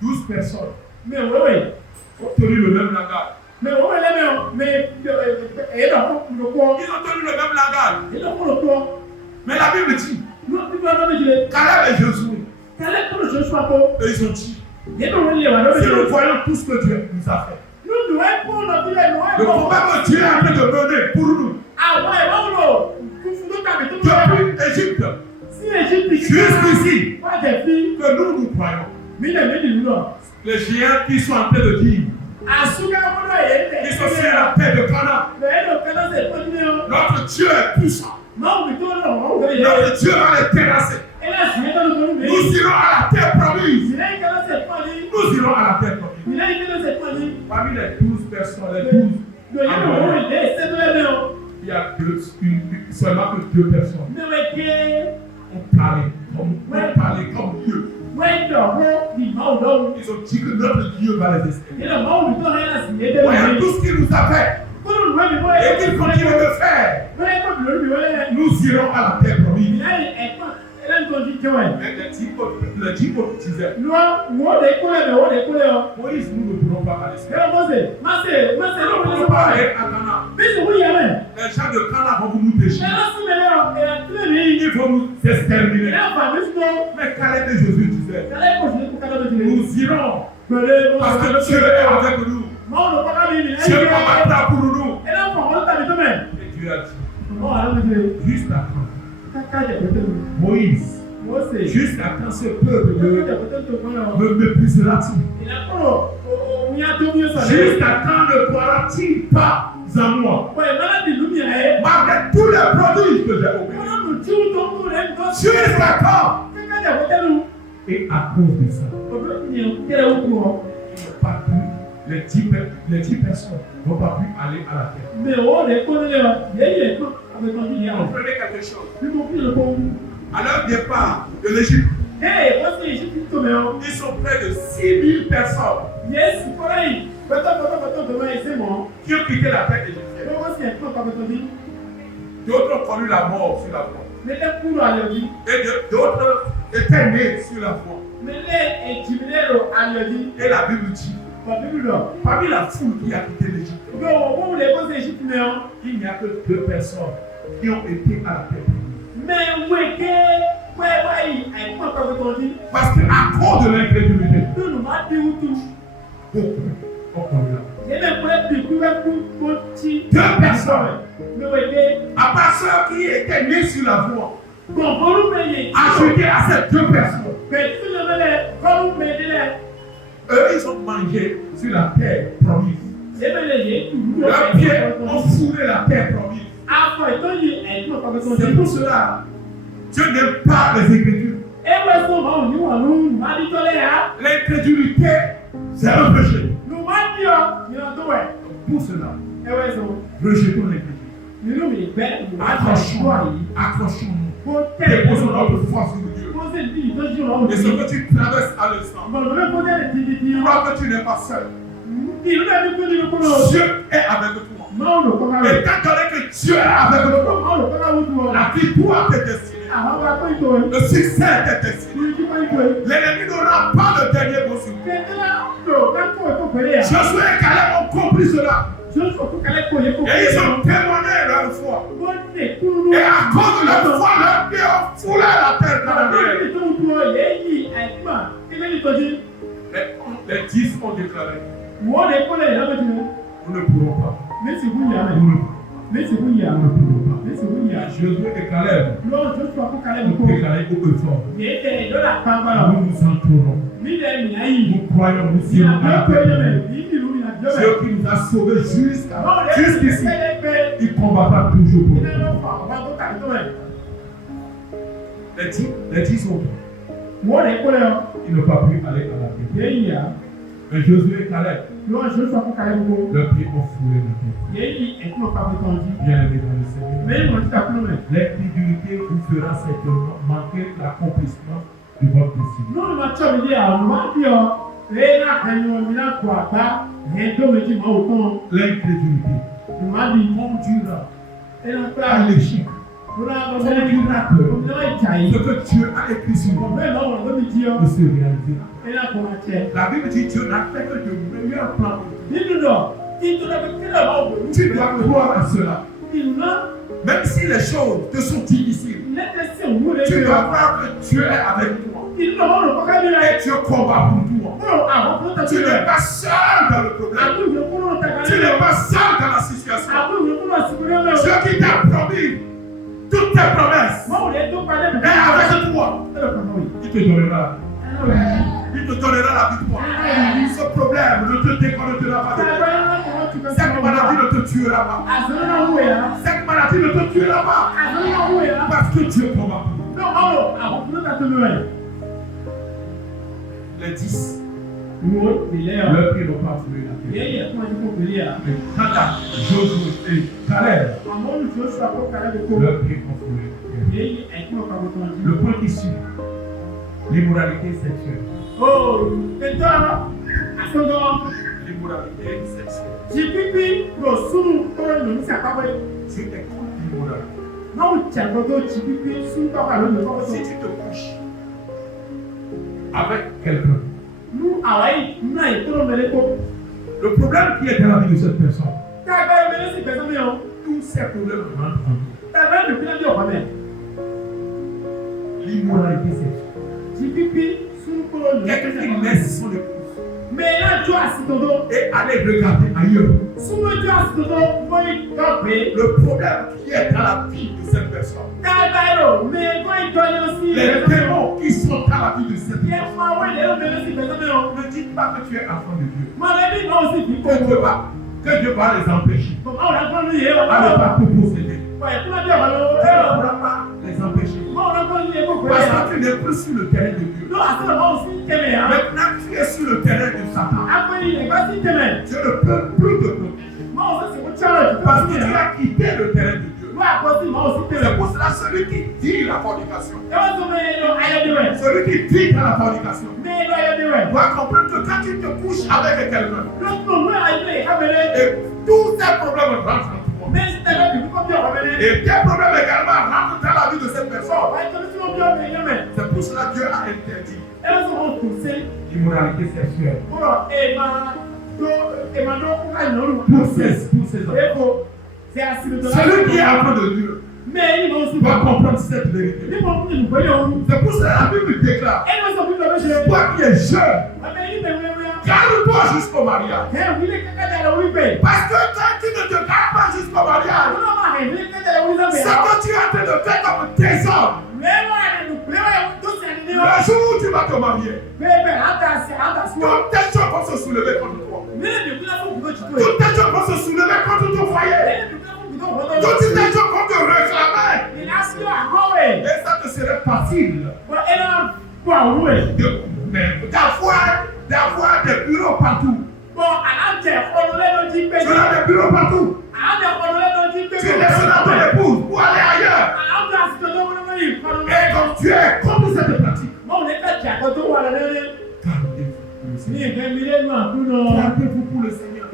12 personnes ont tenu le même langage. Ils ont tenu le même langage. Mais la Bible dit, Caleb et Josué, et ils ont dit, si nous voyons tout ce que Dieu nous a fait, le combat que Dieu est en train de mener pour nous, depuis Égypte, jusqu'ici, que nous croyons, les géants qui sont en train de dire, qui sont sur la terre de Canaan, notre Dieu est puissant. Notre Dieu va les terrasser. Nous irons à la terre promise. Nous irons à la terre promise. Parmi les 12 personnes, les 12 il y a seulement que 2 personnes ont parlé comme Dieu. Ils ont dit que notre Dieu va les exterminer. Voyons tout ce qu'il nous a fait. Et qu'il continue de faire. Nous irons à la terre promise. Mais le type disait, Moïse, nous ne pourrons pas aller. Nous ne pourrons pas aller à Canaan. Les gens de Canaan vont nous déchirer. Ils vont nous exterminer. Mais Caleb et Josué disaient, nous irons parce que Dieu est avec nous. Dieu combattra pour nous. Et Dieu a dit, juste après, Moïse, jusqu'à quand ce peuple me méprisera-t-il? Jusqu'à quand ne croira-t-il pas en moi? Malgré tous les prodiges que j'ai opérés. Jusqu'à quand? Et à cause de ça, les 10 personnes n'ont pas pu aller à la terre. Comprenez quelque chose. À leur départ de l'Égypte, ils sont près de 6000 personnes qui ont quitté la terre égyptienne. D'autres ont connu la mort sur la voie. Et d'autres étaient nés sur la voie. Et la Bible dit, parmi la foule qui a quitté l'Égypte, il n'y a que 2 personnes qui ont été à la terre. Parce qu'à cause de l'incrédulité, beaucoup ont connu la mort. 2 personnes, à part ceux qui étaient nés sur la voie, ajouté à ces deux personnes. Eux, ils ont mangé sur la terre promise. Leurs pieds ont foulé la terre promise. C'est pour cela Dieu n'aime pas les Écritures. L'incrédulité, c'est un péché. Pour cela, rejetons l'Écriture. Accrochons-nous. Déposons notre foi sur Dieu. Et ce que tu traverses à l'instant, crois que tu n'es pas seul. Dieu est avec toi. Et étant donné que Dieu est avec toi, la victoire t'est destinée. Le succès t'est destiné. L'ennemi n'aura pas le dernier mot sur toi. Josué et Caleb ont compris cela. Et ils ont témoigné leur foi. Et à cause de leur foi, leurs pieds ont foulé la terre cananéenne. Les 10 ont déclaré: nous ne pourrons pas. Josué et Caleb ont déclaré au fort: nous nous entourons. Nous croyons, nous serons dans la paix. Dieu qui nous a sauvés jusqu'ici, il combattra toujours pour nous. Les 10 autres, ils n'ont pas pu aller à la paix. Mais Josué et Caleb, leurs pieds ont foulé la terre. Bien aimé dans le Seigneur, l'incrédulité vous fera certainement manquer l'accomplissement de votre destinée. L'incrédulité conduira à l'échec. Conduira que ce que Dieu a écrit sur nous ne se réalisera. La Bible dit que Dieu n'a fait que de meilleurs plans. Tu dois croire à cela. Même si les choses te sont difficiles, tu dois croire que Dieu est avec toi. Et Dieu combat pour toi. Tu n'es pas seul dans le problème. Tu n'es pas seul dans la situation. Dieu qui t'a promis toutes tes promesses est avec toi. Il te donnera. Il te donnera la victoire. Ce problème ne te déconnectera pas de toi. Cette maladie ne te tuera pas. Cette maladie ne te tuera pas. Parce que Dieu combat pour toi. Les 10, leurs pieds n'ont pas foulé la terre. Mais quant à Josué et Caleb, leurs pieds ont foulé la terre. Le point qui suit, l'immoralité sexuelle. L'immoralité sexuelle. Dieu est contre l'immoralité. Si tu te couches avec quelqu'un, le problème qui est dans la vie de cette personne, tous ces problèmes rentrent en nous. L'immoralité sexuelle. Quelqu'un qui laisse son épouse et aller regarder ailleurs. Le problème qui est dans la vie de cette personne, les démons qui sont dans la vie de cette personne, ne dites pas que tu es enfant de Dieu. Que Dieu va les empêcher à ne pas te posséder. Dieu ne pourra pas les empêcher. Parce que tu n'es plus sur le terrain de Dieu. Maintenant tu es sur le terrain de Satan. Dieu ne peut plus te protéger. Parce que tu as quitté le terrain de Dieu. C'est pour cela celui qui dit la fornication, celui qui dit dans la fornication, doit comprendre que quand tu te couches avec quelqu'un, et tous ces problèmes rentrent en toi. Et tes problèmes également rentrent dans la vie de cette personne. C'est pour cela que Dieu a interdit l'immoralité sexuelle pour ces hommes. Celui qui est enfant de Dieu doit comprendre cette vérité. C'est pour cela que la Bible déclare: toi qui es jeune, garde-toi jusqu'au mariage. Parce que quand tu ne te gardes pas jusqu'au mariage, ce que tu es en train de faire comme désordre Le jour où tu vas te marier, toutes tes choses vont se soulever contre toi. Toutes tes choses vont se soulever contre ton foyer. Toutes tes choses vont te réclamer. Et ça te serait facile d'avoir des bureaux partout. Tu as des bureaux partout. Tu laisses ton épouse pour aller ailleurs. Et donc tu es contre cette pratique. Gardez-vous pour le Seigneur.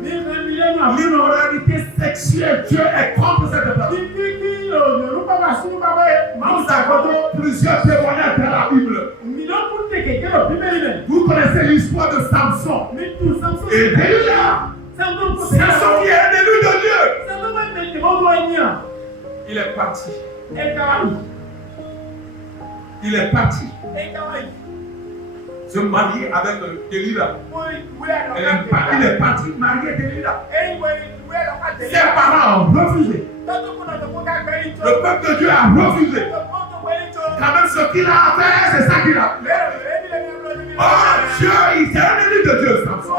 L'immoralité sexuelle, Dieu est contre cette pratique. Nous avons plusieurs témoignages dans la Bible. Vous connaissez l'histoire de Samson et Delilah. Samson qui est un élu de Dieu. Il est parti. Il est parti se marier avec Delilah. Il est parti marier Delilah. Ses parents ont refusé. Le peuple de Dieu a refusé. Quand même ce qu'il a à faire, c'est ça qu'il a fait. Oh Dieu, il est un élu de Dieu, Samson.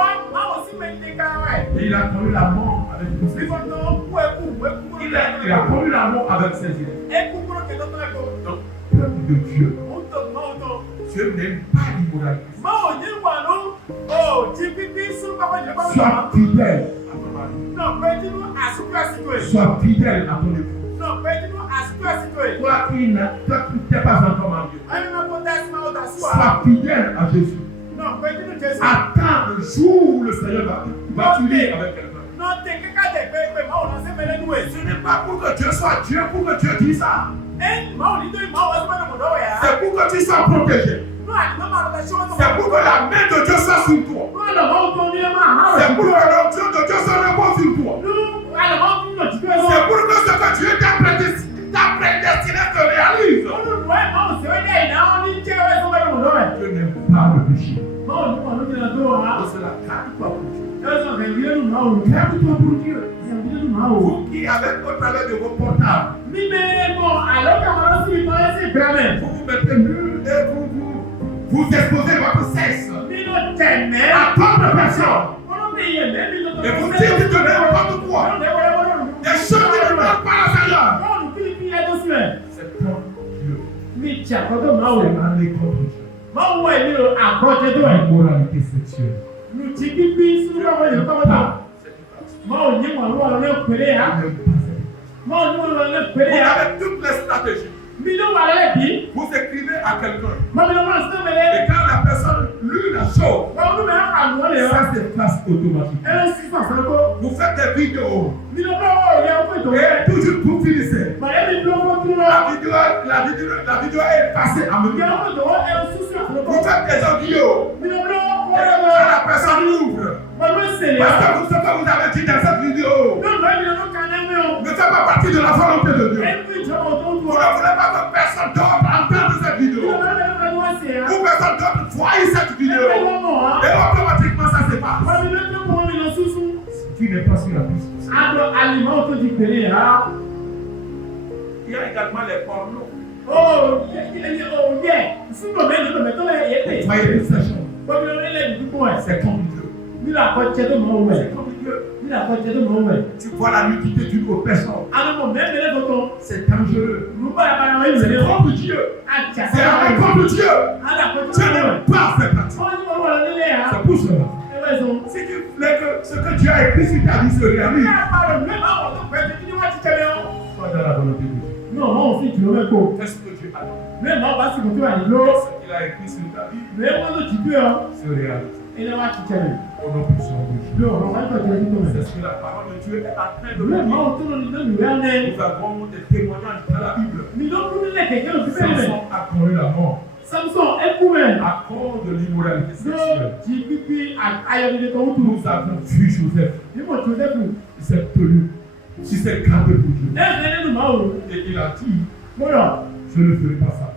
Et il a connu la mort avec ses yeux. Il a connu la mort avec ses yeux. Donc, peuple de Dieu, Dieu n'aime pas l'immoralité. Sois fidèle à ton mari. Sois fidèle à ton époux. Toi qui n'es pas encore marié, sois fidèle à Jésus. Attends le jour où le Seigneur va t'unir avec quelqu'un. Ce n'est pas pour que Dieu soit Dieu, pour que Dieu dise ça. C'est pour que tu sois protégé. C'est pour que la main de Dieu soit sur toi. C'est pour que l'onction de Dieu se repose sur toi. C'est pour que ce que Dieu t'a prédestiné se réalise. Dieu n'aime pas le péché. Cela garde-toi pour Dieu. Garde-toi pour Dieu. Vous qui avez au travers de vos portables, vous mettez nu et vous exposez votre sexe à d'autres personnes. Et vous dites de n'importe quoi. Des choses qui ne donnent pas la Seigneur. C'est contre Dieu. C'est aller contre Dieu. L'immoralité sexuelle. Vous avez toutes les stratégies. Vous écrivez à quelqu'un. Et quand la personne lit la chose, ça se passe automatiquement. Vous faites des vidéos. Et toujours vous finissez. La vidéo est passée à mesure. Vous faites des audios. Et quand la personne ouvre, parce que ce que vous avez dit dans cette vidéo ne fait pas partie de la volonté de Dieu. Vous ne voulez pas que personne d'autre entende cette vidéo. Ou personne d'autre voie cette vidéo. Et automatiquement ça se passe. Tu n'es pas sur la piste. Il y a également les pornos. Voyez toute cette chose. C'est comme Dieu. C'est comme Dieu. Tu vois la nudité d'une autre personne. C'est dangereux. C'est contre Dieu. C'est avec contre Dieu. Tu n'aimes pas cette pratique. C'est pour cela. Si tu voulais que ce que Dieu a écrit sur ta vie se réalise, sois dans la volonté de Dieu. Fais ce que Dieu a dit. Ce qu'il a écrit sur ta vie se réalise. Au nom puissant de Dieu. C'est ce que la parole de Dieu est en train de nous dire. Nous avons des témoignages dans la Bible. Samson a connu la mort à cause de l'immoralité sexuelle. Nous avons vu Joseph. Il s'est tenu. Il s'est gardé pour Dieu. Et il a dit, je ne ferai pas ça.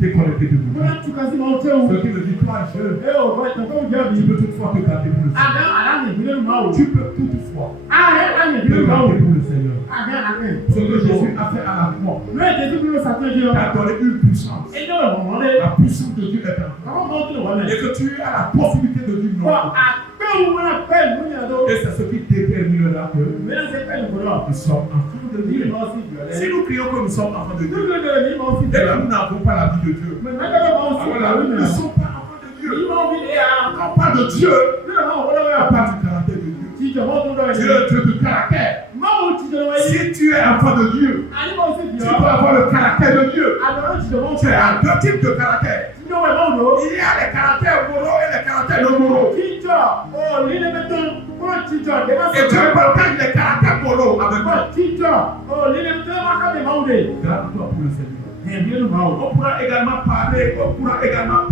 déconnecté de vous. Bóyá tu kasi máa tẹ́ o. Ce qui me dit, toi, jeune, Ẹ ò bọ́ ìtàn tó ń jẹ́ tu mi. peux toutefois te garder pour le Seigneur. Àgbẹ̀ aláàmì ìbílẹ̀ ló máa wò. Tu peux toutefois Ààrẹ aláàmì te ìbílẹ̀ ló máa wò. garder pour le Seigneur. Àgbẹ̀ aláàmì. Ce que Jésus a fait à la croix, Lóye Jésù bí wọ́n ṣàtúnṣe ọ. t'a donné une puissance. Ẹ jẹ́ ọ̀rọ̀ wọn lé. La puissance de Dieu est en toi. Àwọn ọmọ tó lè wọlé. Et que tu as la possibilité de dire Bọ̀ non. àgbẹ̀wò wọn náà pẹ́ ìlú yẹn tó. Et c'est ce qui déterminera que Mìíràn ṣe pẹ́ ìlú lọ. nous sommes enfants de Yìí Dieu. lọ sí ìbílẹ̀. Si nous crions que nous sommes enfants de Dieu, Dúró lórí mi máa ń fi et que bẹ̀rẹ̀. nous n'avons pas la vie de Dieu, Mẹ mẹ́tẹ́lẹ̀ máa ń fi alors là, bẹ̀rẹ̀ nous mi. ne sommes pas enfants de Dieu. Yìí máa ń fi lé ya. Quand on parle de Dieu, Nínú àwọn ọ̀pọ̀lọpọ̀ on yà. parle du caractère de Dieu. Tí ìjọba tó lọ Dieu yìí. est Dieu de caractère. Máa ń ti jọba yìí. Si tu es enfant de Dieu, Àní máa ń fi tu bìọ́. dois avoir le caractère de Dieu. Àgbẹ̀rẹ̀ ti jọba ń Tu fẹ́. as deux types de caractère. Ìjọba ẹ̀ máa ń lò ó. Il y a les caractères moraux et les caractères non moraux. Tíjọ ò ní lè tó kúrò tíjọ dèbà Et Dieu partage les caractères moraux avec Kúrò toi. tíjọ ò ní lè tó máa ká lè máa wù dé. Garde-toi pour le Seigneur. Ẹ̀mí ló máa wù. On pourra également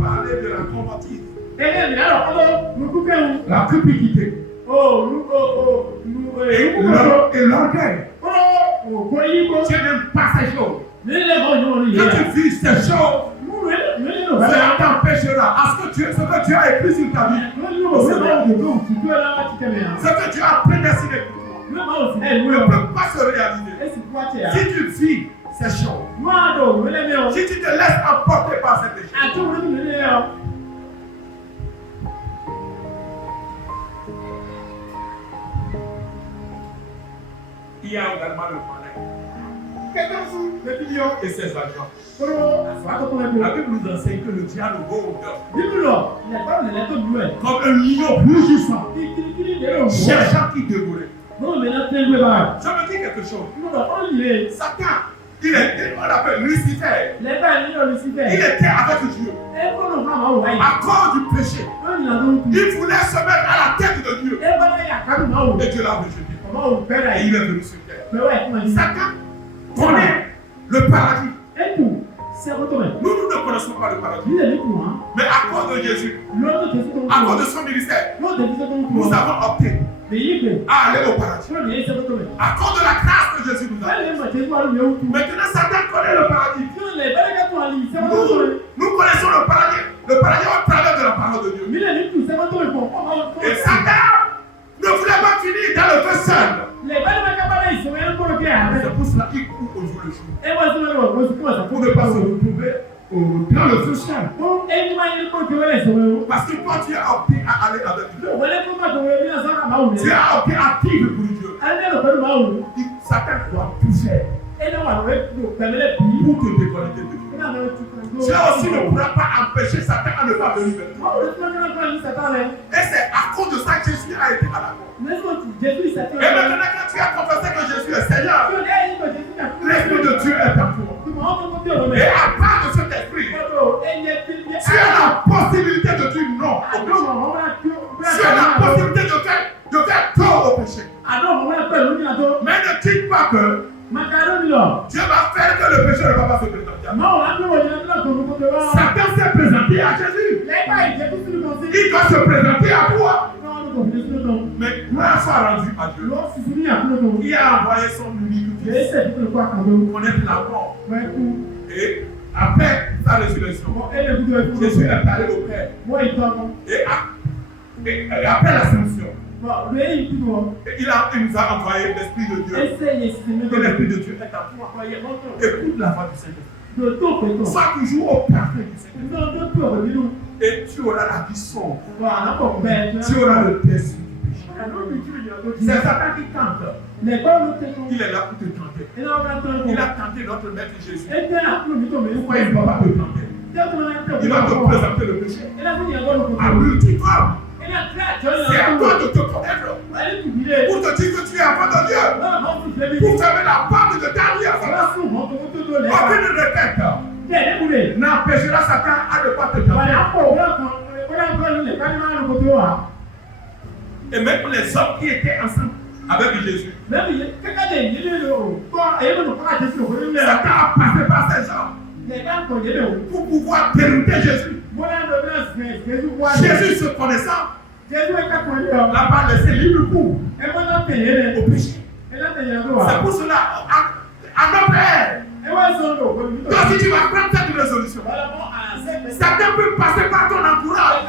parler de la convoitise, Ẹ̀yẹ́ mi lálọ́ kọ́lọ́ nukú kẹ́hìn. la cupidité et l'orgueil. Kọ́lọ́ òkú yí kó. Tu n'aimes pas ces choses. Nílẹ̀ mọ́ ìyọ́n ní Quand yẹn. tu vis ces choses, Mílíọ̀nù cela t'empêchera. À ce que tu as écrit sur ta vie, ce que tu as prédestiné pour toi, ne peut pas se réaliser. Si tu vis ces choses, si tu te laisses emporter par ces péchés, il y a également le malin et ses agents. La Bible nous enseigne que le diable rôde comme un lion rugissant, cherchant qui dévorer. Je me dis quelque chose. Satan, on l'appelle Lucifer. Il était avec Dieu. À cause du péché, il voulait se mettre à la tête de Dieu. Et Dieu l'a rejeté. Et il est venu sur terre. Satan connaît le paradis. Nous ne connaissons pas le paradis. Mais à cause de Jésus, à cause de son ministère, nous avons opté à aller au paradis. À cause de la grâce que Jésus nous a donnée. Maintenant, Satan connaît le paradis. Nous connaissons le paradis. Le paradis au travers de la parole de Dieu. Et Satan ne voulait pas finir dans le feu seul. C'est pour cela qu'il court au jour le jour. Pour ne pas se retrouver dans le feu seul. Parce que toi, tu as opté à aller avec Dieu. Tu as opté à vivre pour Dieu. Satan doit tout faire pour te déconnecter de Dieu. Tu aussi ne pourras pas empêcher Satan à ne pas venir vers toi. Et c'est à cause de ça que Jésus a été à la croix. Et maintenant, quand tu as confessé que Jésus est Seigneur, l'Esprit de Dieu est en toi. Et à part de cet esprit, tu as la possibilité de dire non au péché. Tu as la possibilité de faire tort au péché. Mais ne dis pas que Dieu va faire que le péché ne va pas se présenter. Satan s'est présenté à Jésus. Il doit se présenter à toi. Mais gloire soit rendue à Dieu. Il a envoyé son unique fils pour connaître la mort. Et après sa résurrection, Jésus est allé au Père. Et après l'ascension, il nous a envoyé l'Esprit de Dieu. Et l'Esprit de Dieu est en toi. Écoute la voix du Seigneur. Sois toujours au parfait du Seigneur. Et tu auras la vie sombre. Tu auras le déçu du péché. C'est Satan qui tente. Il est là pour te tenter. Il a tenté notre maître Jésus. Pourquoi il ne va pas te tenter? Il va te présenter le péché. À multiforme. C'est à toi de te connaître. Pour te dire que tu es enfant de Dieu. Pour fermer la porte de ta vie. Aucune requête n'empêchera Satan à ne pas te tenter. Et même les hommes qui étaient ensemble avec Jésus, Satan a passé par ces gens pour pouvoir dérouter Jésus. Jésus se connaissant, n'a pas laissé libre cours au péché. C'est pour cela, à notre ère, Donc si tu vas prendre cette résolution, certains peuvent passer par ton entourage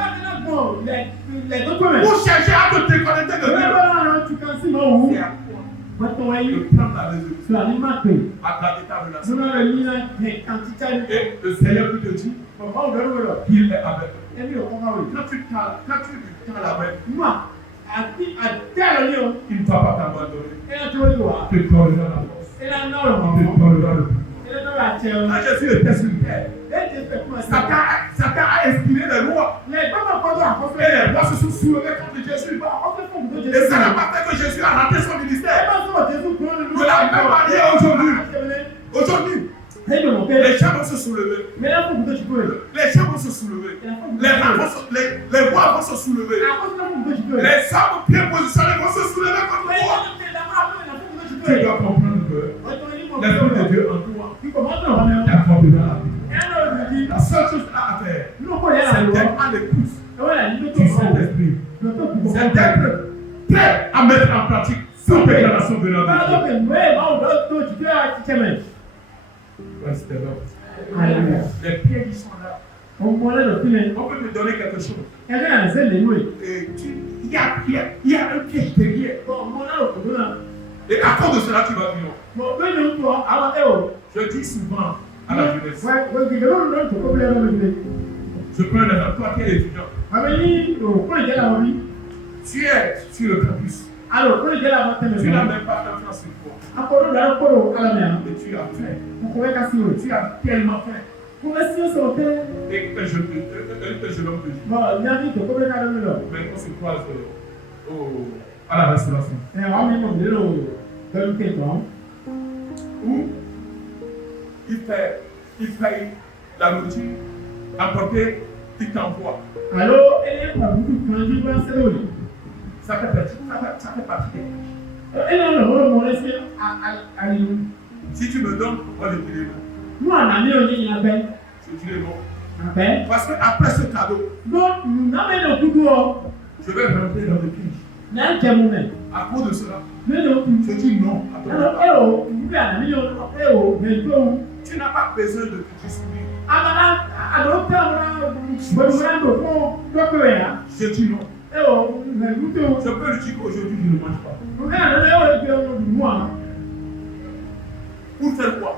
pour chercher à te déconnecter de Dieu. C'est à toi de prendre la résolution à garder ta relation. Et le Seigneur peut te dire qu'il est avec toi. Quand tu tends la main, il ne va pas t'abandonner. Il te donnera la force. Il te donnera le pouvoir. Quand Jésus était sur terre, Satan a inspiré les lois. Et les lois se sont soulevées contre Jésus. Et ça n'a pas fait que Jésus a raté son ministère. De la même manière aujourd'hui, les gens vont se soulever. Les gens vont se soulever. Les voix vont se soulever. Les hommes bien positionnés vont se soulever contre toi. Tu dois comprendre que l'Esprit de Dieu en toi t'accordera la vie. La seule chose à faire, c'est d'être à l'écoute du Saint-Esprit. C'est d'être prêt à mettre en pratique cette déclaration de la vie. Restez là. Les pieds qui sont là. On peut te donner quelque chose. Et il y a un piège derrière. Et à cause de cela, tu vas vivre. Je dis souvent à la jeunesse. Je prends un exemple. Toi qui es étudiant. Tu es sur le campus. Tu n'as même pas confiance sur toi. Et tu as fait. Tu as tellement fait. Et que je l'homme te dit. Mais on se croise à la restauration. Où il paye la nourriture, apporter, il t'envoie. Ça fait partie des tâches. Si tu me donnes, moi je dirai non. Je dirai non. Parce qu'après ce cadeau, je vais rentrer dans le piège. À cause de cela, je dis non à ton papa. Tu n'as pas besoin de te discuter. Je dis non. Je peux lui dire qu'aujourd'hui je ne mange pas. Pour faire quoi?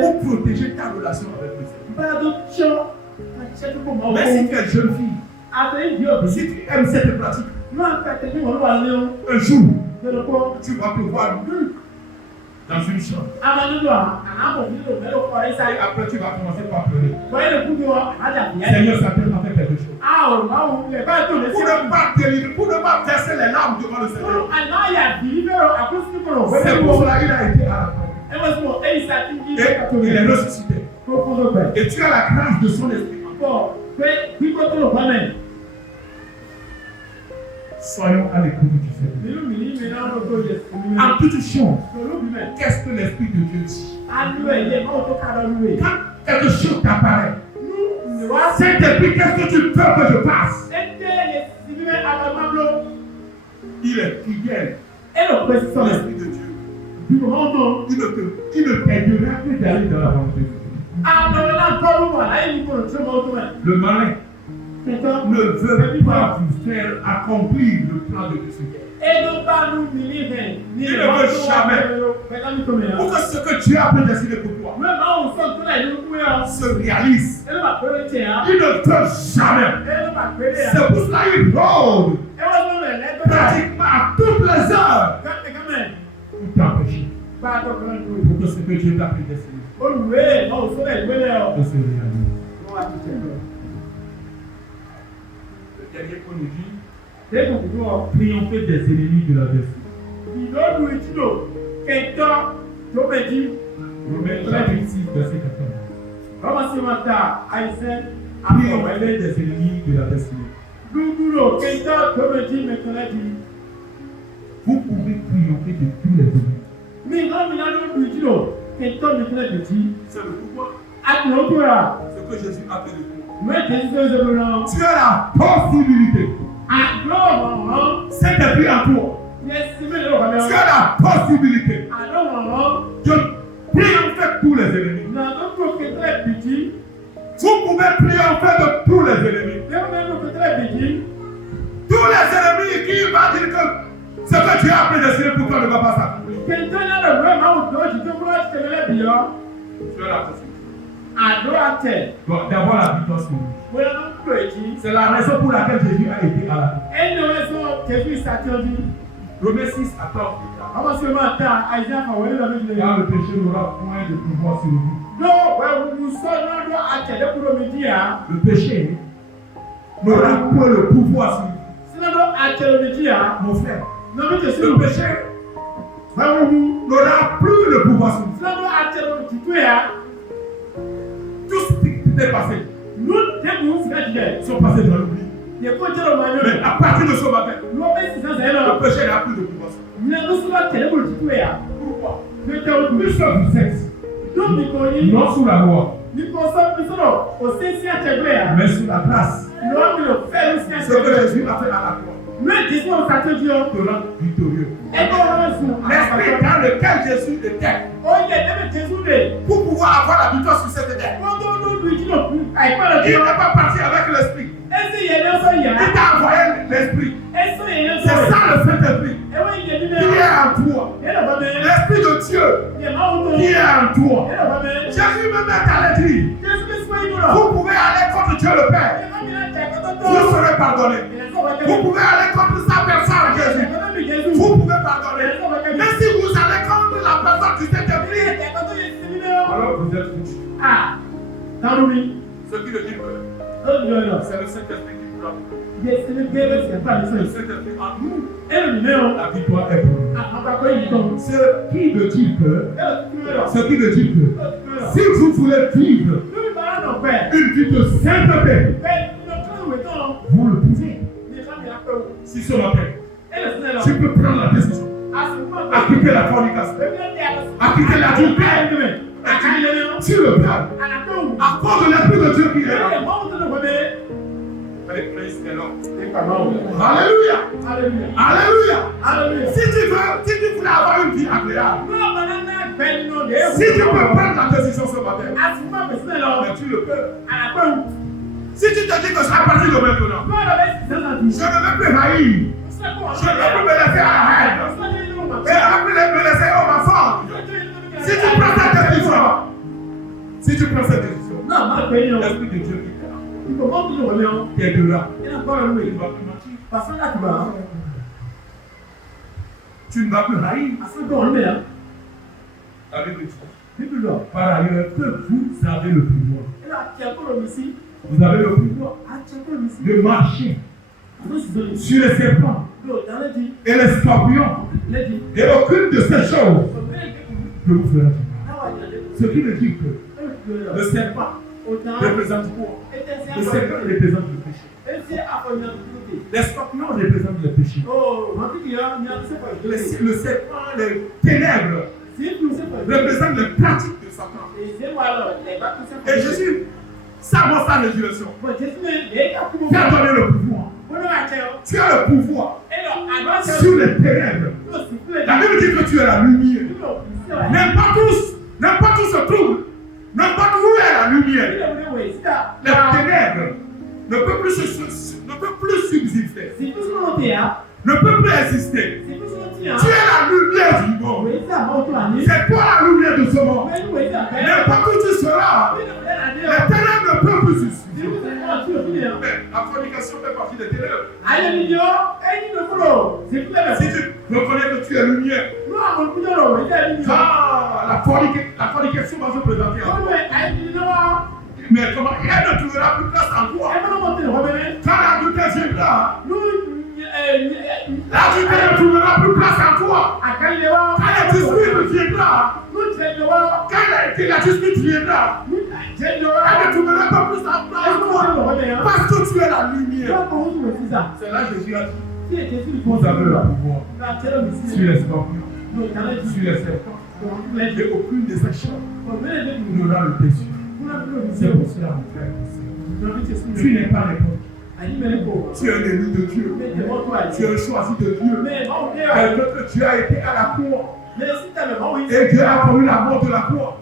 Pour protéger ta relation avec le Seigneur. Mais si tu es jeune fille, si tu aimes cette pratique, un jour, tu vas te voir dans une chambre. Et après, tu vas commencer par pleurer. Seigneur, ça peut faire quelque chose. Pour ne pas verser les larmes devant le Seigneur. C'est pour cela qu'il a été à la croix. Et il est ressuscité. Et tu as la grâce de son esprit. Soyons à l'écoute du Seigneur. En toute chose, qu'est-ce que l'Esprit de Dieu dit? Quand quelque chose t'apparaît, Saint-Esprit, qu'est-ce que tu veux que je fasse? Il est fidèle. L'Esprit de Dieu. Il ne t'aidera que d'aller dans la volonté de Dieu. Le malin ne veut pas vous faire accomplir le plan de Dieu. Il ne veut jamais. Pour que ce que Dieu a décidé pour toi se réalise. Il ne veut jamais. C'est pour cela qu'il rôde pratiquement à toutes les heures pour t'empêcher. Pour que ce que Dieu t'a prédestiné se réalise. Le dernier point nous dit triompher des ennemis de la destinée. Romains chapitre 6, verset 14. Triompher des ennemis de la destinée. Vous pouvez triompher de tous les ennemis. C'est le pouvoir. Ce que Jésus a fait de toi. Tu as la possibilité. C'est depuis en toi. Tu as la possibilité triompher tous les ennemis. Vous pouvez triompher de tous les ennemis. Tous les ennemis qui vont dire que ce que tu as prédestiné pour toi ne va pas s'accomplir. Tu es la possibilité. D'abord la victoire sur lui. C'est la raison pour laquelle Jésus a été à la croix. Romains 6 à 14. Car le péché n'aura point de pouvoir sur vous. Le péché n'aura point le pouvoir sur vous. Mon frère, le péché n'aura plus le pouvoir sur vous. Tout ce qui est passé sont passés dans l'oubli. Mais à partir de ce matin, le péché n'a plus de pouvoir sur vous. Pourquoi? Puisque vous êtes non sous la loi, mais sous la grâce. Ce que Jésus a fait à la croix te rend victorieux. L'esprit dans lequel Jésus était, pour pouvoir avoir la victoire sur cette terre, il n'est pas parti avec l'esprit. Il t'a envoyé l'esprit. C'est ça le Saint-Esprit qui est en toi. L'esprit de Dieu qui est en toi. Jésus me met à l'écrit. Vous pouvez aller contre Dieu le Père. Vous serez pardonné. Vous pouvez aller contre sa personne, Jésus. Vous pouvez pardonner. Mais si vous allez contre la personne du Saint-Esprit, alors vous êtes foutus. Ce qui veut dire que c'est le Saint-Esprit qui vous l'a donné. Le Saint-Esprit en nous. La victoire est pour nous. Ce qui veut dire que si vous voulez vivre une vie de sainteté, vous le pouvez. Si ce matin, tu peux prendre la décision à quitter la fornication, à quitter l'adultère, tu le peux. À cause de l'Esprit de Dieu qui est là. Alléluia. Alléluia. Si tu voulais avoir une vie agréable, si tu peux prendre la décision ce matin, mais tu le peux. Si tu te dis que c'est à partir de maintenant, je ne veux plus haïr, je ne veux plus me laisser à la haine, et après me laisser au mensonge. Si tu prends cette décision, l'Esprit de Dieu qui t'aidera. Tu ne vas plus haïr. La Bible dit, par ailleurs, que vous avez le pouvoir. Vous avez le pouvoir de marcher sur les serpents et les scorpions. Et aucune de ces choses ne vous fera du mal. Ce qui veut dire que le serpent représente quoi? Le serpent représente le péché. Les scorpions représentent le péché. Le serpent, les ténèbres représentent les pratiques de Satan. Et Jésus, ça va sa résurrection. Tu as donné le pouvoir. Tu as le pouvoir sur les ténèbres. La Bible dit que tu es la lumière. N'importe où se trouve, n'importe où est la lumière, les ténèbres ne peuvent plus subsister, ne peuvent plus exister. Tu es la lumière du monde. C'est toi la lumière de ce monde. N'importe où tu seras, les ténèbres ne peuvent plus subsister. Mais la fornication fait partie des ténèbres. Si tu reconnais que tu es lumière, la fornication va se présenter en toi. Mais comment elle ne trouvera plus place en toi? Quand l'adultère viendra, l'adultère ne trouvera plus place en toi. Quand la dispute viendra, elle ne trouvera pas plus en place en toi. Parce que tu es la lumière. C'est là que Jésus a dit, vous avez le pouvoir sur les scorpions, sur les serpents, et aucune de ces choses n'aura le dessus. C'est pour cela, mon frère, tu n'es pas n'importe. Tu es un élu de Dieu. Tu es un choisi de Dieu. Quelqu'un que Dieu a été à la croix Et Dieu a connu la mort de la croix.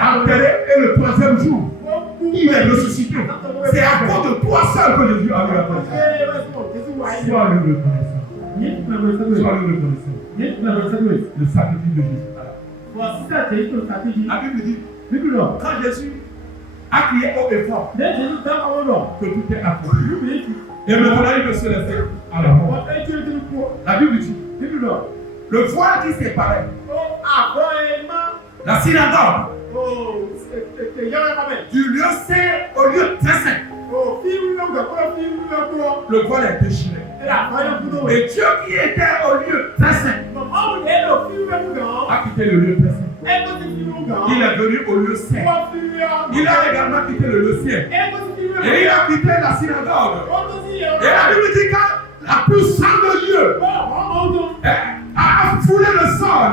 Enterré et le troisième jour, il est ressuscité. C'est à cause de toi seul que Jésus a eu la croix. Sois le reconnaissant. Sois le reconnaissant. Le sacrifice de Jésus. La Bible dit, quand Jésus a crié haut et fort, que tout est accompli. Et maintenant, il veut se laisser à la mort. La Bible dit, le voile qui séparait la synagogue du lieu saint au lieu très saint, le voile est déchiré. Et Dieu qui était au lieu très saint a quitté le lieu très saint. Il est venu au lieu saint. Il a également quitté le lieu saint. Et il a quitté la synagogue. Et la Bible dit que la puissance de Dieu a foulé le sol.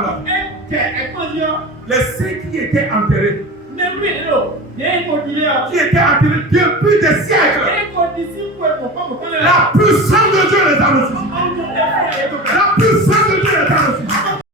Les saints qui étaient enterrés, qui étaient enterrés depuis des siècles, la puissance de Dieu les a reçus. La puissance